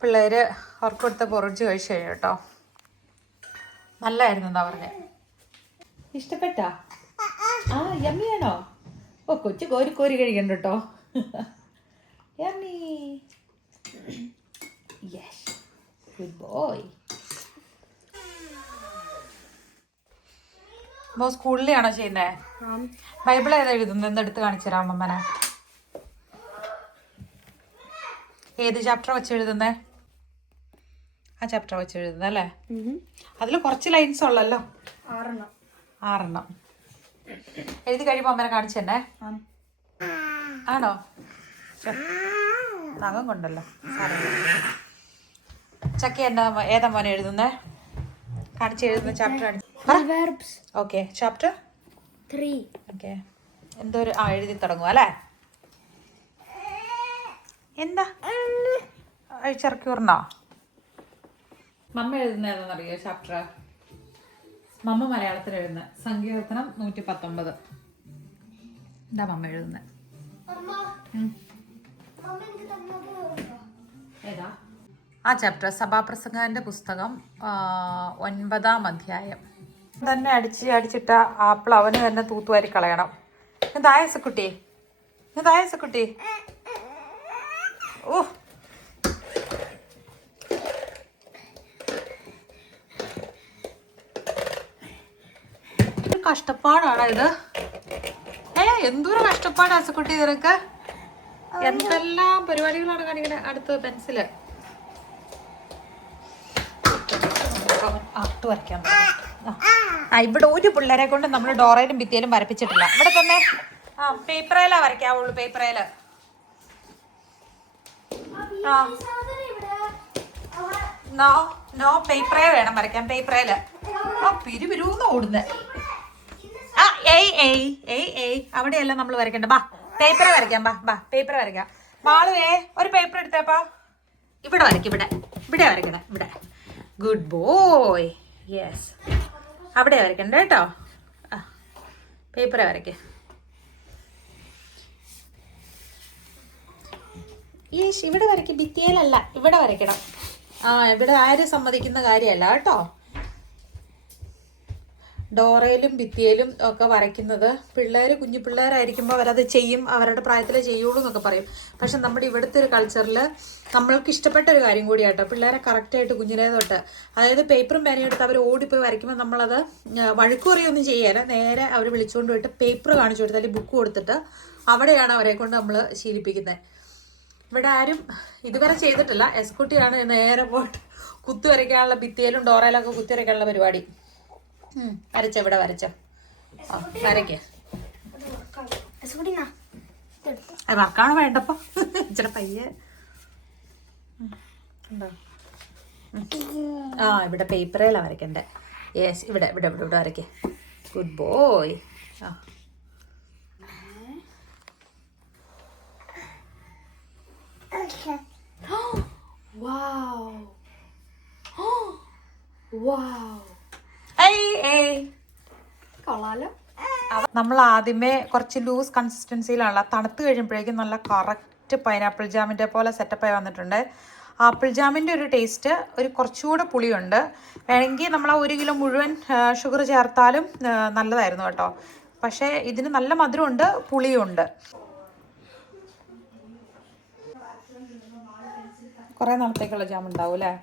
പിള്ളേര് അവർക്ക് കൊടുത്ത പൊറിച്ച് കഴിച്ചു കഴിഞ്ഞു കേട്ടോ. നല്ലായിരുന്നു എന്താ പറഞ്ഞേ. ഇഷ്ടപ്പെട്ടാ? ആ യമ്മിയാണോ? ഓ കൊച്ചു കോരി കോരി കഴിക്കണ്ട കേട്ടോ. യമ്മി. Yes, good boy. അപ്പോൾ സ്കൂളിലാണോ ചെയ്യുന്നത്? ബൈബിൾ ഏതാ എഴുതുന്നത്? എന്തെടുത്ത് കാണിച്ചു തരാം അമ്മനെ. ഏത് ചാപ്റ്റർ വെച്ച് എഴുതുന്നേ? ആ ചാപ്റ്റർ വെച്ച് എഴുതുന്നത് അല്ലേ? അതിൽ കുറച്ച് ലൈൻസ് ഉള്ളല്ലോ. 6 എഴുതി കഴിയുമ്പോൾ അമ്മനെ കാണിച്ചു തന്നെ. ആണോ? നഖം കൊണ്ടല്ലോ. ചക്കി ഏതാ മോനെ എഴുതുന്നേ? കാണിച്ച് എഴുതുന്ന ചാപ്റ്റർ. Okay, chapter 3. ഓക്കെ, എന്തോ ഒരു എഴുതി തുടങ്ങുക അല്ലേ? എന്താ അഴിച്ചിറക്കി പറഞ്ഞോ? മമ്മ എഴുതുന്ന ഏതാണെന്നറിയോ ചാപ്റ്റർ? മമ്മ മലയാളത്തിൽ എഴുതുന്ന സങ്കീർത്തനം 119. എന്താ മമ്മ എഴുതുന്നത്? ഏതാ ആ ചാപ്റ്റർ? സഭാപ്രസംഗന്റെ പുസ്തകം 9-ാം അധ്യായം. തന്നെ അടിച്ചിട്ട ആപ്പിൾ അവന് തന്നെ തൂത്തുവാരി കളയണം. എന്തായ സക്കുട്ടി? എന്തായ സക്കുട്ടി? ഓ, കഷ്ടപ്പാടാണ് ഇത്. എന്തോരം കഷ്ടപ്പാടാ സക്കുട്ടി നിനക്ക്. എന്തെല്ലാം പരിപാടികളാണ് കാണിക്കണേ. അടുത്ത് പെൻസില് ആർട്ട് വരയ്ക്കാൻ. ഇവിടെ ഒരു പിള്ളേരെ കൊണ്ട് നമ്മൾ ഡോറയിലും ഭിത്തിയിലും വരപ്പിച്ചിട്ടില്ല. ഇവിടെ തന്നെ പേപ്പറേലാ വരയ്ക്കാവുള്ളൂ. പേപ്പറേല് നോ പേപ്പറേ വേണം വരയ്ക്കാൻ. പേപ്പറേല് പിരുപിരുന്ന് ഓടുന്നത്. അവിടെയല്ല നമ്മൾ വരയ്ക്കണ്ട. ബാ പേപ്പർ വരയ്ക്കാം. ബാ പേപ്പർ വരയ്ക്കാം. മാളുവേ ഒരു പേപ്പർ എടുത്തേപ്പാ. ഇവിടെ വരയ്ക്കും. ഇവിടെ വരയ്ക്കണം. ഇവിടെ. Good boy. യെസ്, അവിടെ വരയ്ക്കണ്ട കേട്ടോ. പേപ്പറെ വരയ്ക്ക. യേശ്, ഇവിടെ വരയ്ക്കും. ഭിത്തിയിലല്ല, ഇവിടെ വരയ്ക്കണം. ഇവിടെ ആരും സമ്മതിക്കുന്ന കാര്യമല്ല കേട്ടോ. ഡോറയിലും ഭിത്തിയിലും ഒക്കെ വരയ്ക്കുന്നത് കുഞ്ഞു പിള്ളേരായിരിക്കുമ്പോൾ അവരത് ചെയ്യും, അവരുടെ പ്രായത്തിലേ ചെയ്യുള്ളൂ എന്നൊക്കെ പറയും. പക്ഷെ നമ്മുടെ ഇവിടുത്തെ ഒരു കൾച്ചറിൽ നമ്മൾക്ക് ഇഷ്ടപ്പെട്ട ഒരു കാര്യം കൂടിയാട്ടോ പിള്ളേരെ കറക്റ്റായിട്ട് കുഞ്ഞിലേ തൊട്ട്, അതായത് പേപ്പറും പേനയും എടുത്ത് അവർ ഓടിപ്പോയി വരയ്ക്കുമ്പോൾ നമ്മളത് വഴക്കു പറയുകയൊന്നും ചെയ്യാൻ, നേരെ അവർ വിളിച്ചുകൊണ്ട് പോയിട്ട് പേപ്പർ കാണിച്ചു കൊടുത്ത് അല്ലെങ്കിൽ ബുക്ക് കൊടുത്തിട്ട് അവിടെയാണ് അവരെ കൊണ്ട് നമ്മൾ ശീലിപ്പിക്കുന്നത്. ഇവിടെ ആരും ഇതുവരെ ചെയ്തിട്ടില്ല. എസ്കുട്ടിയാണ് നേരെ പോയിട്ട് കുത്തി വരയ്ക്കാനുള്ള ഭിത്തിയിലും ഡോറയിലൊക്കെ കുത്തി വരയ്ക്കാനുള്ള പരിപാടി. വരച്ചോ, ഇവിടെ വരച്ചോ. വരയ്ക്ക്. വർക്കാണ് വേണ്ടപ്പോ ഇച്ചിരി പയ്യെ. ആ ഇവിടെ പേപ്പറിലാണ് വരയ്ക്കണ്ടേ. യെസ്, ഇവിടെ ഇവിടെ ഇവിടെ ഇവിടെ വരയ്ക്കേ. Good boy. ആ നമ്മൾ ആദ്യമേ കുറച്ച് ലൂസ് കൺസിസ്റ്റൻസിയിലാണല്ലോ. തണുത്ത് കഴിയുമ്പോഴേക്കും നല്ല കറക്റ്റ് പൈനാപ്പിൾ ജാമിൻ്റെ പോലെ സെറ്റപ്പായി വന്നിട്ടുണ്ട്. ആപ്പിൾ ജാമിൻ്റെ ഒരു ടേസ്റ്റ്, ഒരു കുറച്ചുകൂടെ പുളിയുണ്ട്. വേണമെങ്കിൽ നമ്മൾ ആ 1 കിലോ മുഴുവൻ ഷുഗർ ചേർത്താലും നല്ലതായിരുന്നു കേട്ടോ. പക്ഷേ ഇതിന് നല്ല മധുരമുണ്ട്, പുളിയുണ്ട്. കുറേ നാളത്തേക്കുള്ള ജാം ഉണ്ടാവും അല്ലേ?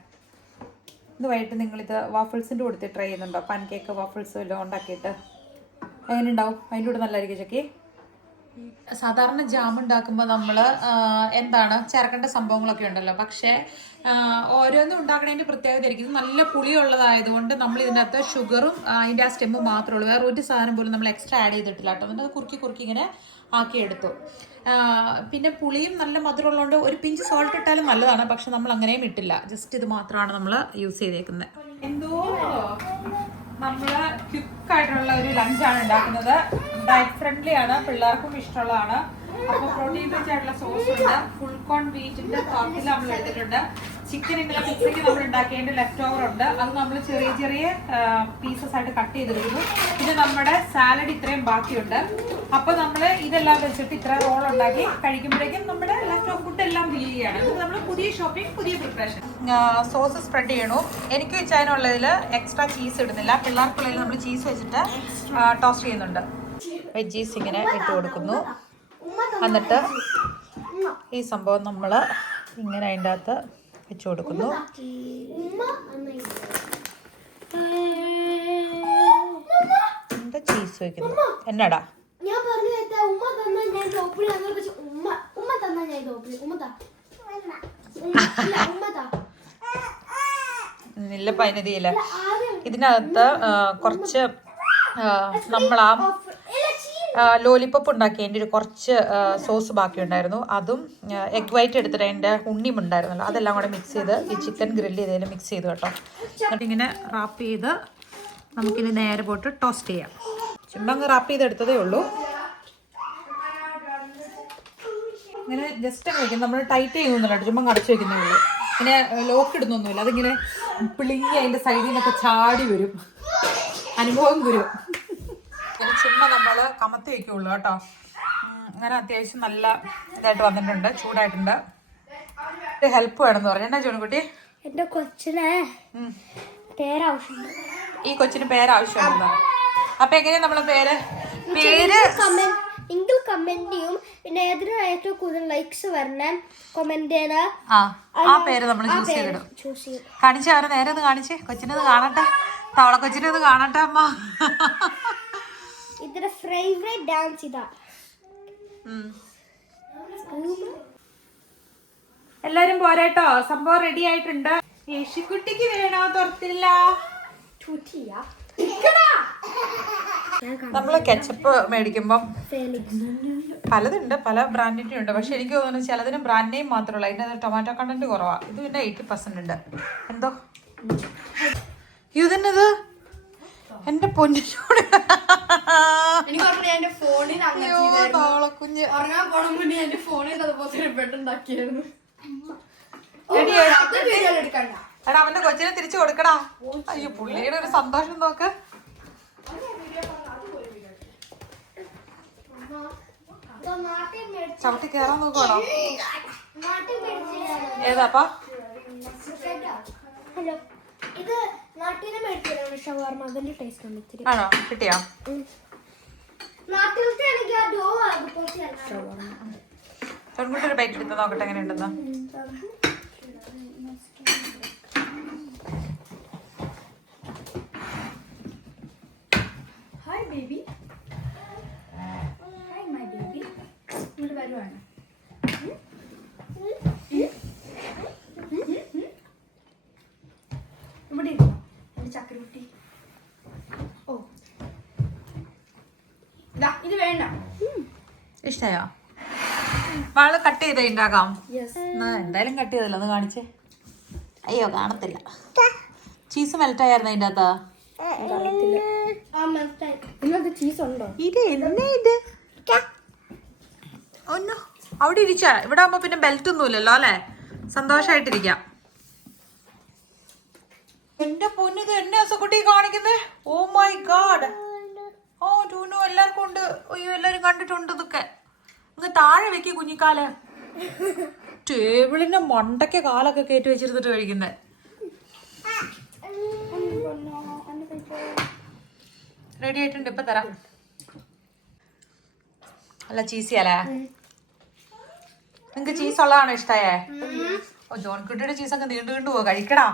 ഇത് വൈകിട്ട് നിങ്ങളിത് വാഫിൾസിൻ്റെ കൊടുത്ത് ട്രൈ ചെയ്യുന്നുണ്ടോ? പാൻ കേക്ക് വാഫിൾസ് എല്ലാം ഉണ്ടാക്കിയിട്ട് എങ്ങനെ ഉണ്ടാവും? അതിൻ്റെ കൂടെ നല്ലതായിരിക്കും ചക്കി. സാധാരണ ജാം ഉണ്ടാക്കുമ്പോൾ നമ്മൾ എന്താണ് ചേർക്കേണ്ട സംഭവങ്ങളൊക്കെ ഉണ്ടല്ലോ. പക്ഷേ ഓരോന്നും ഉണ്ടാക്കണതിൻ്റെ പ്രത്യേകത ആയിരിക്കും. ഇത് നല്ല പുളിയുള്ളതായതുകൊണ്ട് നമ്മൾ ഇതിൻ്റെ അകത്ത് ഷുഗറും അതിൻ്റെ ആ സ്റ്റെമ്മ് മാത്രമേ ഉള്ളൂ. വേറെ ഒരു സാധനം പോലും നമ്മൾ എക്സ്ട്രാ ആഡ് ചെയ്തിട്ടില്ല കേട്ടോ. എന്നിട്ട് അത് കുറുക്കി കുറുക്കി ഇങ്ങനെ ആക്കിയെടുത്തു. പിന്നെ പുളിയും നല്ല മധുരമുള്ളതുകൊണ്ട് ഒരു പിഞ്ച് സോൾട്ട് ഇട്ടാലും നല്ലതാണ്. പക്ഷെ നമ്മൾ അങ്ങനെയും ഇട്ടില്ല. ജസ്റ്റ് ഇത് മാത്രമാണ് നമ്മൾ യൂസ് ചെയ്തേക്കുന്നത്. എന്തോ നമ്മൾ ക്വിക്കായിട്ടുള്ള ഒരു ലഞ്ചാണ് ഉണ്ടാക്കുന്നത്. ഡയറ്റ് ഫ്രണ്ട്ലി ആണ്, പിള്ളേർക്കും ഇഷ്ടമുള്ളതാണ്. അപ്പോൾ പ്രോട്ടീൻ റിച്ച് ആയിട്ടുള്ള സോസ് ഉണ്ട്. ഫുൾ കോൺ വീറ്റിന്റെ ടോപ്പിൽ നമ്മൾ എടുത്തിട്ടുണ്ട്. ചിക്കൻ ഇന്നലെ പിസയ്ക്ക് നമ്മൾ ഉണ്ടാക്കിയതിൻ്റെ ലെഫ്റ്റ് ഓവർ ഉണ്ട്. അത് നമ്മൾ ചെറിയ ചെറിയ പീസസ് ആയിട്ട് കട്ട് ചെയ്തെടുക്കുന്നു. പിന്നെ നമ്മുടെ സാലഡ് ഇത്രയും ബാക്കിയുണ്ട്. അപ്പോൾ നമ്മൾ ഇതെല്ലാം വെച്ചിട്ട് ഇത്ര റോൾ ഉണ്ടാക്കി കഴിക്കുമ്പോഴേക്കും നമ്മുടെ ലെഫ്റ്റ് ഓവർ ഫുഡ് എല്ലാം ഫിൽ ചെയ്യുകയാണ്. ഇത് നമ്മൾ പുതിയ ഷോപ്പിംഗ്, പുതിയ പ്രിപ്പറേഷൻ. സോസ് സ്പ്രെഡ് ചെയ്യണു. എനിക്ക് വെച്ചതിനുള്ളതിൽ എക്സ്ട്രാ ചീസ് ഇടുന്നില്ല. പിള്ളേർക്കുള്ളതിൽ നമ്മൾ ചീസ് വെച്ചിട്ട് ടോസ്റ്റ് ചെയ്യുന്നുണ്ട്. വെജീസ് ഇങ്ങനെ ഇട്ട് കൊടുക്കുന്നു. എന്നിട്ട് ഈ സംഭവം നമ്മൾ ഇങ്ങനെ അതിൻ്റെ അകത്ത് വെച്ച് കൊടുക്കുന്നു. എന്താ ചീസ് വയ്ക്കുന്നു? എന്നാടാ ഇല്ല പൈനതിയില്ല. ഇതിനകത്ത് കുറച്ച് നമ്മൾ ലോലിപ്പോപ്പ് ഉണ്ടാക്കിയതിൻ്റെ ഒരു കുറച്ച് സോസ് ബാക്കിയുണ്ടായിരുന്നു. അതും എഗ് വൈറ്റ് എടുത്തിട്ട് അതിൻ്റെ ഉണ്ണിയും ഉണ്ടായിരുന്നല്ലോ, അതെല്ലാം കൂടെ മിക്സ് ചെയ്ത് ഈ ചിക്കൻ ഗ്രില്ല് ചെയ്തതിൽ മിക്സ് ചെയ്തു കേട്ടോ. എന്നിട്ട് ഇങ്ങനെ റാപ്പ് ചെയ്ത് നമുക്കിനി നേരെ പോയിട്ട് ടോസ്റ്റ് ചെയ്യാം. ചുമ്മാ അങ്ങ് റാപ്പ് ചെയ്തെടുത്തതേ ഉള്ളൂ. ഇങ്ങനെ ജസ്റ്റ് അങ്ങ് വയ്ക്കും. നമ്മൾ ടൈറ്റ് ചെയ്യുന്നില്ല, ചുമ്മാ അടച്ചു വയ്ക്കുന്നേ ഉള്ളൂ. ഇങ്ങനെ ലോക്ക് ഇടുന്നൊന്നുമില്ല. അതിങ്ങനെ പിളിങ്ങി അതിൻ്റെ സൈഡിൽ നിന്നൊക്കെ ചാടി വരും. അനുഭവം വരും. അങ്ങനെ ചുമ്മാ നമ്മൾ കമത്തി വയ്ക്കുള്ളൂ കേട്ടോ. അങ്ങനെ അത്യാവശ്യം നല്ല ഇതായിട്ട് വന്നിട്ടുണ്ട്, ചൂടായിട്ടുണ്ട്. ഒരു ഹെൽപ്പ് വേണമെന്ന് പറഞ്ഞു. എന്നാ ജോണിക്കുട്ടി? എൻ്റെ കൊച്ചിനെ പേരാവശ്യമുണ്ട്. ഈ കൊച്ചിന് പേരാവശ്യമുണ്ടോ? അപ്പൊ എങ്ങനെയാ നമ്മളെ പേര് എങ്കിൽ കമന്റ് ചെയ്യും. പിന്നെ ഏതിനും ഏറ്റവും കൂടുതൽ ലൈക്സ് വരണേ കമന്റ് ആ പേര് നമ്മൾ ചൂസ് ചെയ്തിടും. കാണിച്ചേ, അവരെ നേരെ ഒന്ന് കാണിച്ചേ. കൊച്ചിനൊന്ന് കാണട്ടെ, തവള കൊച്ചിനൊന്ന് കാണട്ടെ അമ്മ. ഇതിന്റെ ഫേവറേറ്റ് ഡാൻസ് ഇതാ. എല്ലാരും പോരാട്ടോ, സംഭവം റെഡി ആയിട്ടുണ്ട്. യേശുക്കുട്ടിക്ക് വേണോ? തുറത്തില്ല. നമ്മള് കെച്ചപ്പ് മേടിക്കുമ്പം പലതുണ്ട്, പല ബ്രാൻഡിന്റെ ഉണ്ട്. പക്ഷെ എനിക്ക് തോന്നുന്നു ചിലതിന് ബ്രാൻഡ് നെയിം മാത്രമല്ല, അതിൻ്റെ ടൊമാറ്റോ കണ്ടന്റ് കുറവാ. ഇത് പിന്നെ 80% ഉണ്ട്. എന്തോ ഇതെന്നത് എന്റെ പൊന്നിനോട് കുഞ്ഞ് എടാ അവന്റെ കൊച്ചിനെ തിരിച്ചു കൊടുക്കടാ. അയ്യോ പുള്ളിയുടെ ഒരു സന്തോഷം നോക്ക്. ചവിട്ടി കേറാൻ നോക്കണോ? ഏതാപ്പാ? ഇത് നാട്ടിലെ മേടിച്ചതാണ് ഷവർമ. അതിന്റെ ടേസ്റ്റ് ഉണ്ട് ഇത്തിരി. ആണോ? കിട്ടിയോ? നാട്ടിലത്തെ ആണെങ്കിൽ ആ ഡോ അതുപോലത്തെ ഷവർമ. തൊണ്ണൂറ്റി ഒരു ബൈറ്റ് എടുത്ത് നോക്കട്ടെ എങ്ങനെയുണ്ടെന്ന്. Hi baby. Hi my baby. ഇങ്ങോട്ട് വരുവാണ്. ഫിനിഷ് ആയോ? വാള് കട്ട് ചെയ്തേ ഉണ്ടാക്കാം. എന്തായാലും കട്ട് ചെയ്തല്ലോ, ഒന്ന് കാണിച്ചേ. അയ്യോ കാണത്തില്ല. ചീസ് മെൽറ്റ് ആയിരുന്നു അതിൻ്റെ അകത്ത്. ചീസ് ഉണ്ടോ? ഇത് എന്നേ ഇത് ഒന്നോ അവിടെ ഇരിച്ച. ഇവിടെ ആകുമ്പോ പിന്നെ ബെൽറ്റ് ഒന്നും ഇല്ലല്ലോ അല്ലെ, സന്തോഷായിട്ടിരിക്കാം. എന്റെ പൊന്നിത് എന്നെ കുട്ടി കാണിക്കുന്നേ. Oh my God. ഓ ടൂനു എല്ലാവർക്കും ഉണ്ട്. അയ്യോ എല്ലാരും കണ്ടിട്ടുണ്ട് ഇതൊക്കെ. ഇങ്ങ് താഴെ വെക്ക് കുഞ്ഞിക്കാല്. ടേബിളിന്റെ മണ്ടയ്ക്ക് കാലൊക്കെ കയറ്റി വെച്ചിരുന്നിട്ട് കഴിക്കുന്നേ. റെഡി ആയിട്ടുണ്ട്, ഇപ്പൊ തരാം. അല്ല ചീസി അല്ലേ? നിങ്ങക്ക് ചീസ് ഉള്ളതാണോ ഇഷ്ടായേ? ഓ ജോൺ കുട്ടിയുടെ ചീസൊക്കെ നീണ്ടു നീണ്ടു പോവാ, കഴിക്കടാ.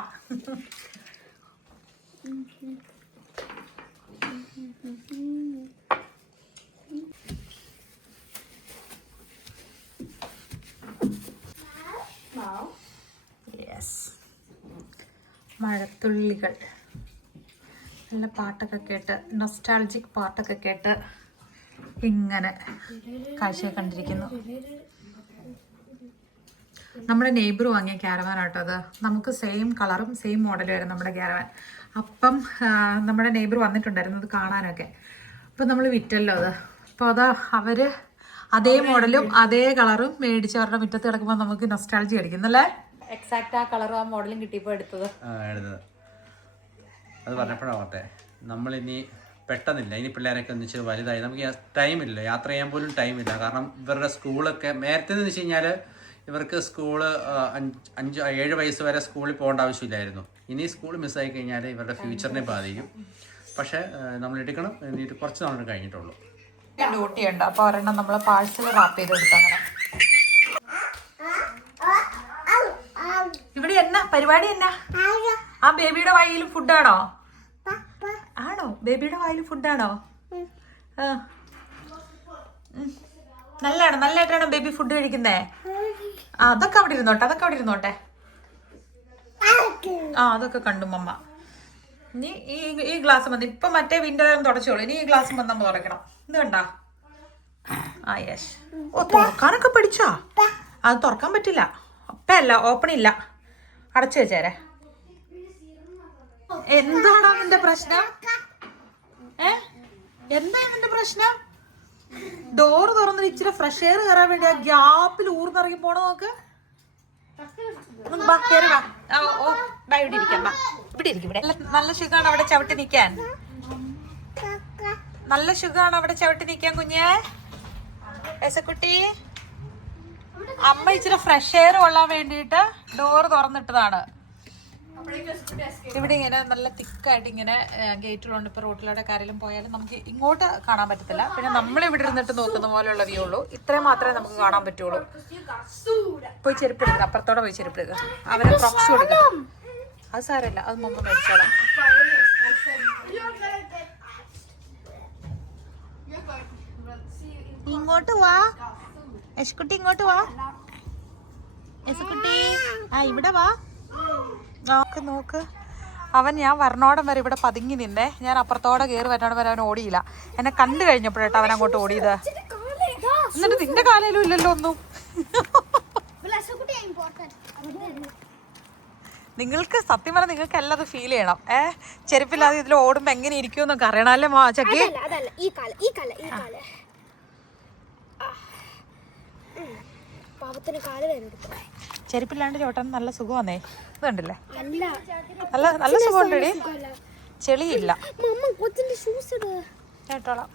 മഴത്തുള്ളികൾ. നല്ല പാട്ടൊക്കെ കേട്ട്, നൊസ്റ്റാൾജിക് പാട്ടൊക്കെ കേട്ട് ഇങ്ങനെ കാഴ്ചയെ കണ്ടിരിക്കുന്നു. നമ്മുടെ നെയ്ബർ വാങ്ങിയ ക്യാരവാൻ ആട്ടോ അത്. നമുക്ക് സെയിം കളറും സെയിം മോഡലും ആയിരുന്നു നമ്മുടെ ക്യാരവാൻ. അപ്പം നമ്മുടെ നെയ്ബർ വന്നിട്ടുണ്ടായിരുന്നു അത് കാണാനൊക്കെ. അപ്പം നമ്മൾ വിറ്റല്ലോ അത്. അപ്പോൾ അതാ അവർ അതേ മോഡലും അതേ കളറും മേടിച്ച് അവരുടെ മുറ്റത്ത് കിടക്കുമ്പോൾ നമുക്ക് നൊസ്റ്റാൾജി അടിക്കുന്നല്ലേ. എക്സാക്ട് ആ കളറും ആ മോഡലും കിട്ടിയപ്പോൾ എടുത്തത്. അത് പറഞ്ഞപ്പോഴാവട്ടെ, നമ്മളിനി പെട്ടെന്നില്ല, ഇനി പിള്ളേരൊക്കെ ഒന്നിച്ച് വലുതായി, നമുക്ക് ടൈമില്ല, യാത്ര ചെയ്യാൻ പോലും ടൈമില്ല. കാരണം ഇവരുടെ സ്കൂളൊക്കെ നേരത്തെ എന്ന് വെച്ച് കഴിഞ്ഞാൽ ഇവർക്ക് സ്കൂള് 5-7 വയസ്സ് വരെ സ്കൂളിൽ പോകേണ്ട ആവശ്യമില്ലായിരുന്നു. ഇനി സ്കൂൾ മിസ്സായി കഴിഞ്ഞാൽ ഇവരുടെ ഫ്യൂച്ചറിനെ ബാധിക്കും. പക്ഷേ നമ്മൾ എടുക്കണം, എന്നിട്ട് കുറച്ച് നാൾ കഴിഞ്ഞിട്ടുള്ളൂ. ഡ്യൂട്ടി ഉണ്ട്, അപ്പോൾ ഒരെണ്ണം നമ്മൾ പാഴ്സൽ റാപ്പ് ചെയ്ത് കൊടുത്തു. അങ്ങനെ ഇവിടെ എന്നാ പരിപാടി? എന്നാ ആ ബേബിയുടെ വായിൽ ഫുഡാണോ? ആണോ? ബേബിയുടെ വായിൽ ഫുഡാണോ? നല്ലതായിട്ടാണോ ബേബി ഫുഡ് കഴിക്കുന്നേ? അതൊക്കെ അവിടെ ഇരുന്നോട്ടെ, അതൊക്കെ അവിടെ ഇരുന്നോട്ടെ. അതൊക്കെ കണ്ടു മമ്മ. ഇനി ഈ ഗ്ലാസ് മതി. ഇപ്പൊ മറ്റേ വിൻഡോ തുടച്ചോളൂ. ഇനി ഈ ഗ്ലാസ് വന്ന് നമ്മൾ തുടയ്ക്കണം. ഇത് കണ്ടാ? യെസ്. ഓ തുറക്കാനൊക്കെ പഠിച്ചാ? അത് തുറക്കാൻ പറ്റില്ല, അപ്പല്ല ഓപ്പൺ ഇല്ല, അടച്ചു വെച്ചേരെ. എന്താണോ നിന്റെ പ്രശ്നം? എന്താ നിന്റെ പ്രശ്നം? ഡോറ് തുറന്നിട്ട് ഇച്ചിരി ഫ്രഷ് എയർ കയറാൻ വേണ്ടി ആ ഗ്യാപ്പിൽ ഊർന്നിറങ്ങി പോണോ നോക്ക്. ഇവിടെ ഇരിക്കാം, ഇവിടെ ഇരിക്കും. ഇവിടെ നല്ല സുഖമാണ് അവിടെ ചവിട്ടി നിൽക്കാൻ. നല്ല സുഖമാണ് അവിടെ ചവിട്ടി നിൽക്കാൻ കുഞ്ഞേ. എസക്കുട്ടി, അമ്മ ഇച്ചിരി ഫ്രഷ് എയർ കൊള്ളാൻ വേണ്ടിയിട്ട് ഡോറ് തുറന്നിട്ടതാണ്. ഇവിടെ ഇങ്ങനെ നല്ല തിക്കായിട്ട് ഇങ്ങനെ ഗേറ്റുകളുണ്ട്. ഇപ്പൊ റോട്ടിലൂടെ കാര്യം പോയാലും നമുക്ക് ഇങ്ങോട്ട് കാണാൻ പറ്റത്തില്ല. പിന്നെ നമ്മൾ ഇവിടെ ഇരുന്നിട്ട് നോക്കുന്ന പോലെയുള്ള വ്യൂ ഉള്ളൂ. ഇത്രയും മാത്രമേ നമുക്ക് കാണാൻ പറ്റുള്ളൂ. പോയി ചെരുപ്പെടുക്കുക, അപ്പുറത്തോടെ പോയി ചെരുപ്പെടുക്കുക. അവരെ ക്രോക്സ് കൊടുക്കുക. അത് സാരമില്ല, അത് മുമ്പ് മേടിച്ചോളാം. ഇങ്ങോട്ട് വാ യശുക്കുട്ടി, ഇങ്ങോട്ട് വാ യശുക്കുട്ടി. ഇവിടെ വാ. നോക്ക് അവൻ ഞാൻ വരണോടം വരെ ഇവിടെ പതുങ്ങി നിന്നേ. ഞാൻ അപ്പുറത്തോടെ കയറി വരണോടം വരെ അവൻ ഓടിയില്ല. എന്നെ കണ്ടു കഴിഞ്ഞപ്പോഴേട്ടോ അവൻ അങ്ങോട്ട് ഓടിയത്. എന്നിട്ട് നിന്റെ കാലയിലും ഇല്ലല്ലോ ഒന്നും. നിങ്ങൾക്ക് സത്യം പറഞ്ഞാൽ നിങ്ങൾക്ക് എല്ലാം അത് ഫീൽ ചെയ്യണം. ചെരുപ്പില്ലാതെ ഇതിൽ ഓടുമ്പോ എങ്ങനെ ഇരിക്കുമെന്നൊക്കെ അറിയണം അല്ലേ ചക്കി? ചെരുപ്പില്ലാണ്ട് ചോട്ടാൻ നല്ല സുഖമാന്നേ. ഇത് കണ്ടില്ലേ, നല്ല സുഖമുണ്ടേ. ചെളിയില്ല. കേട്ടോളാം.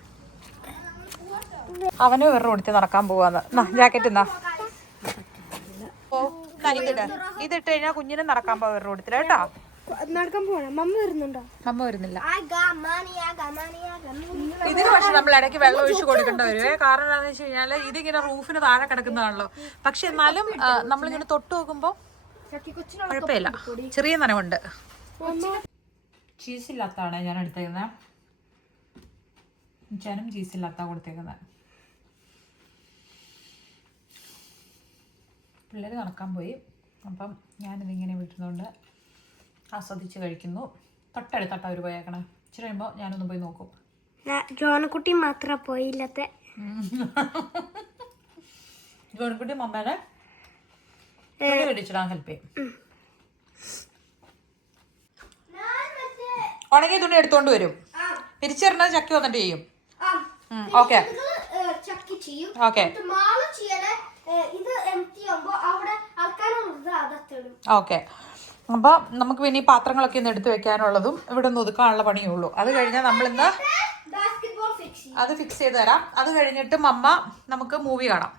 അവന് വേറെ ഓടിച്ച് നടക്കാൻ പോവാന്ന്. ജാക്കറ്റ് എന്നാ ഇതിട്ട് കഴിഞ്ഞാൽ കുഞ്ഞിനെ നടക്കാൻ പോവാ വേറെ ഓടിത്തില്ല കേട്ടോ. നടക്കാൻ പോകണം. മമ്മ വരുന്നുണ്ടോ? മമ്മ വരുന്നില്ല. ഇതിന് പക്ഷെ നമ്മൾ ഇടയ്ക്ക് വെള്ളം ഒഴിച്ച് കൊടുക്കേണ്ട വരുവേ. കാരണം എന്താണെന്ന് വെച്ച് കഴിഞ്ഞാൽ ഇതിങ്ങനെ റൂഫിന് താഴെ കിടക്കുന്നതാണല്ലോ. പക്ഷെ എന്നാലും നമ്മളിങ്ങനെ തൊട്ട് നോക്കുമ്പോൾ കുഴപ്പമില്ല, ചെറിയ നനവുണ്ട്. ചീസില്ലാത്താണ് ഞാൻ എടുത്തേക്കുന്നത്. ഞാനും ചീസില്ലാത്ത കൊടുത്തേക്കുന്നത്. പിള്ളേർ നടക്കാൻ പോയി. അപ്പം ഞാനിതിങ്ങനെ വിട്ടുന്നതുകൊണ്ട് ആസ്വദിച്ച് കഴിക്കുന്നു. തൊട്ടടുത്തട്ട അവർ പോയേക്കണേ. ഇച്ചിരി കഴിയുമ്പോൾ ഞാനൊന്ന് പോയി നോക്കും. ജോണക്കുട്ടി മാത്രം പോയില്ലത്തെ. ജോണിക്കുട്ടി മമ്മേനെ തുണി പിടിച്ചിടാൻ ഹെൽപ്പ് ചെയ്യും. ഉണങ്ങിയ തുണി എടുത്തോണ്ട് വരും. പിരിച്ചെറിഞ്ഞത് ചക്കി വന്നിട്ട് ചെയ്യും. ഓക്കെ ചക്കി ചെയ്യും. ഓക്കെ മാള് ചെയ്യല് ഇത് എംറ്റി ആവുമ്പോ അവിടെ ആൾക്കാരുള്ളത് അതെടുത്തിടും. ഓക്കെ. അപ്പോൾ നമുക്ക് പിന്നെ ഈ പാത്രങ്ങളൊക്കെ ഒന്ന് എടുത്തു വെക്കാനുള്ളതും ഇവിടെ ഒന്ന് ഒതുക്കാനുള്ള പണിയേ ഉള്ളൂ. അത് കഴിഞ്ഞാൽ നമ്മളിന്ന് ബാസ്കറ്റ്ബോൾ ഫിക്സ് ചെയ്യും. അത് ഫിക്സ് ചെയ്ത് തരാം. അത് കഴിഞ്ഞിട്ട് മമ്മ നമുക്ക് മൂവി കാണാം.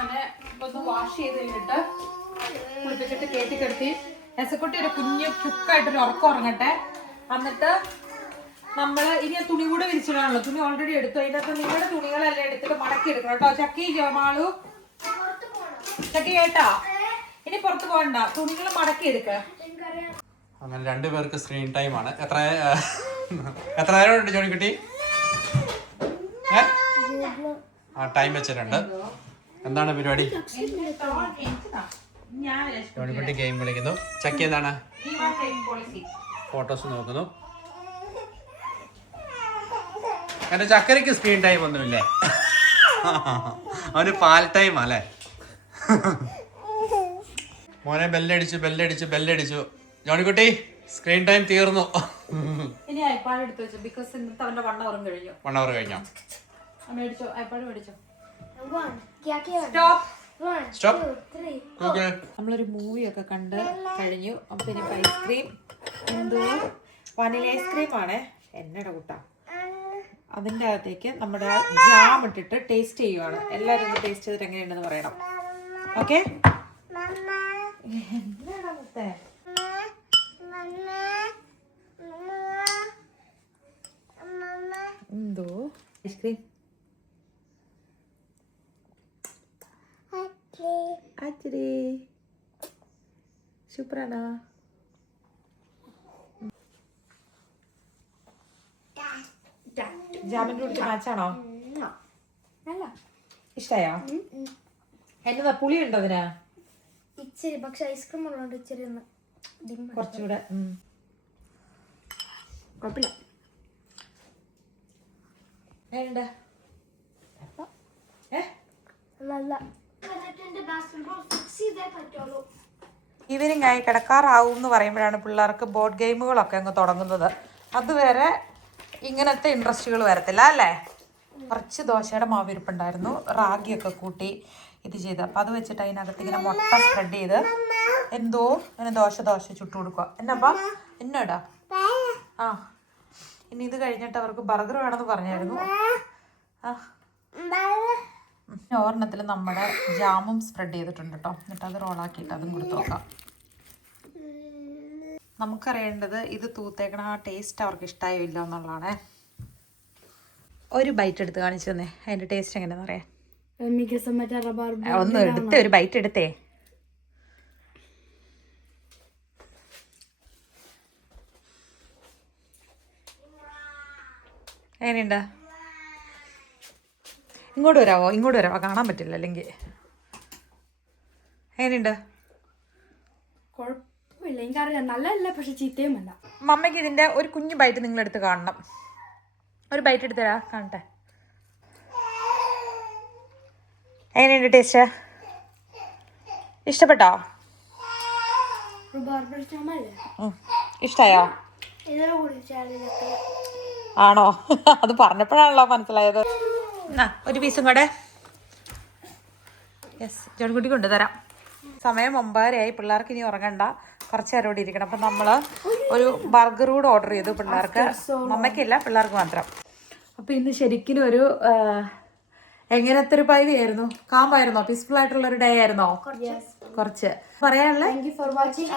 അങ്ങനെ ഒന്ന് വാഷ് ചെയ്ത് കഴിഞ്ഞിട്ട് കുളിപ്പിച്ചിട്ട് കയറ്റി കിടത്തി എസക്കുട്ടി ഒരു കുഞ്ഞ് ക്യുക്കായിട്ടൊരു ഉറക്കം ഉറങ്ങട്ടെ. എന്നിട്ട് നമ്മൾ ഇനി ആ തുണി കൂടെ വിരിച്ചിടാണല്ലോ. തുണി ഓൾറെഡി എടുത്തു. അതിൻ്റെ അകത്ത് നിങ്ങളുടെ തുണികളെല്ലാം എടുത്തിട്ട് മടക്കി എടുക്കണം കേട്ടോ. ചക്കി മാളു ചക്കി കേട്ടാ, ഇനി പുറത്ത് പോകണ്ട, തുണികൾ മടക്കി എടുക്ക. അങ്ങനെ 2 പേർക്ക് സ്ക്രീൻ ടൈം ആണ്. എത്ര നേരം ഉണ്ട് ജോണിക്കുട്ടി? ടൈം വെച്ചിട്ടുണ്ട്. എന്താണ് പരിപാടി? ജോണിക്കുട്ടി ഗെയിം കളിക്കുന്നു. ചക്കി എന്താണ്? ഫോട്ടോസ് നോക്കുന്നു. എന്റെ ചക്കരയ്ക്ക് സ്ക്രീൻ ടൈം ഒന്നുമില്ലേ? അവന് പാൽ ടൈം അല്ലേ? മോനെ ബെല്ലടിച്ചു. ജോണിക്കുട്ടി സ്ക്രീൻ ടൈം തീർന്നു. ഇനി ഐപാഡ് എടുത്തു വെച്ചു. ബിക്കോസ് ഇന്നത്തെ അവന്റെ 1 hour കഴിഞ്ഞു. 1 hour കഴിഞ്ഞോ? മേടിച്ചോ, ഐപാഡ് മേടിച്ചോ. സ്റ്റോപ്പ്. ഓക്കെ. നമ്മളൊരു മൂവിയൊക്കെ കണ്ട് കഴിഞ്ഞു. അപ്പം എനിക്ക് ഐസ്ക്രീം, എന്തോ വനില ഐസ്ക്രീം ആണ് എന്നയുടെ കൂട്ടാ. അതിൻ്റെ അകത്തേക്ക് നമ്മുടെ ജാം ഇട്ടിട്ട് ടേസ്റ്റ് ചെയ്യുവാണ്. എല്ലാവരും ഒന്ന് ടേസ്റ്റ് ചെയ്തിട്ട് എങ്ങനെയുണ്ടെന്ന് പറയണം. ഓക്കെ. എന്താണ് മുത്തേ? എന്തോ ഐസ്ക്രീം സൂപ്പറാണോ? ജാമിൻ്റെ കൂടി മാച്ചാണോ? ഇഷ്ടായോ? എന്നതാ പുളി ഉണ്ടോ അതിനാ? ഇച്ചിരി, പക്ഷെ ഐസ്ക്രീം ഉള്ളതുകൊണ്ട് ഇച്ചിരി കുറച്ചുകൂടെ കുഴപ്പമില്ല. ഈവനിങ് ആയി കിടക്കാറാവും എന്ന് പറയുമ്പോഴാണ് പിള്ളേർക്ക് ബോർഡ് ഗെയിമുകളൊക്കെ അങ്ങ് തുടങ്ങുന്നത്. അതുവരെ ഇങ്ങനത്തെ ഇൻട്രസ്റ്റുകൾ വരത്തില്ല അല്ലേ? കുറച്ച് ദോശയുടെ മാവ് ഇരിപ്പുണ്ടായിരുന്നു, റാഗിയൊക്കെ കൂട്ടി ഇത് ചെയ്ത്. അപ്പം അത് വെച്ചിട്ട് അതിനകത്ത് ഇങ്ങനെ മുട്ട സ്പ്രെഡ് ചെയ്ത് എന്തോ അങ്ങനെ ദോശ ചുട്ടു കൊടുക്കുക. എന്നപ്പാ എന്നാടാ? ആ, ഇനി ഇത് കഴിഞ്ഞിട്ട് അവർക്ക് ബർഗർ വേണമെന്ന് പറഞ്ഞായിരുന്നു. ഒരെണ്ണത്തിൽ നമ്മുടെ ജാമും സ്പ്രെഡ് ചെയ്തിട്ടുണ്ട് കേട്ടോ. എന്നിട്ട് അത് റോളാക്കിയിട്ട് അതും കൊടുത്തു നോക്കാം. നമുക്കറിയേണ്ടത് ഇത് തൂത്തേക്കണ ആ ടേസ്റ്റ് അവർക്ക് ഇഷ്ടമായോ ഇല്ല എന്നുള്ളതാണേ. ഒരു ബൈറ്റ് എടുത്ത് കാണിച്ചു തന്നെ അതിൻ്റെ ടേസ്റ്റ് എങ്ങനെയാണെന്ന് അറിയാം. ഒന്ന് എടുത്തേ, ഒരു ബൈറ്റ് എടുത്തേ. എങ്ങനെയുണ്ട്? ഇങ്ങോട്ട് വരാവോ? കാണാൻ പറ്റില്ല അല്ലെങ്കിൽ. എങ്ങനെയുണ്ട്? കുഴപ്പമില്ല, എനിക്കറിയാം. നല്ലതല്ല, പക്ഷെ ചീത്തയുമല്ല. മമ്മയ്ക്ക് ഇതിൻ്റെ ഒരു കുഞ്ഞു ബൈറ്റ് നിങ്ങളെടുത്ത് കാണണം. ഒരു ബൈറ്റ് എടുത്തരാ കാണട്ടെ. എങ്ങനെയുണ്ട് ടേസ്റ്റ്? ഇഷ്ടപ്പെട്ടോ? ഇഷ്ടായോ? ആണോ? അത് പറഞ്ഞപ്പോഴാണല്ലോ മനസ്സിലായത്. ഒരു പീസും കൂടെ. യെസ്, ജോൺകുട്ടി കൊണ്ടുതരാം. സമയം 9:30 പിള്ളേർക്ക് ഇനി ഉറങ്ങണ്ട, കുറച്ച് നേരം കൂടി ഇരിക്കണം. അപ്പം നമ്മൾ ഒരു ബർഗർ കൂടെ ഓർഡർ ചെയ്തു പിള്ളേർക്ക്. മമ്മയ്ക്കില്ല, പിള്ളേർക്ക് മാത്രം. അപ്പം ഇന്ന് ശരിക്കും ഒരു എങ്ങനത്തെ ഒരു പരിപാടിയായിരുന്നു? കാമായിരുന്നോ? പീസ്ഫുൾ ആയിട്ടുള്ളൊരു ഡേ ആയിരുന്നോ? കുറച്ച് പറയാനുള്ള. Thank you for watching.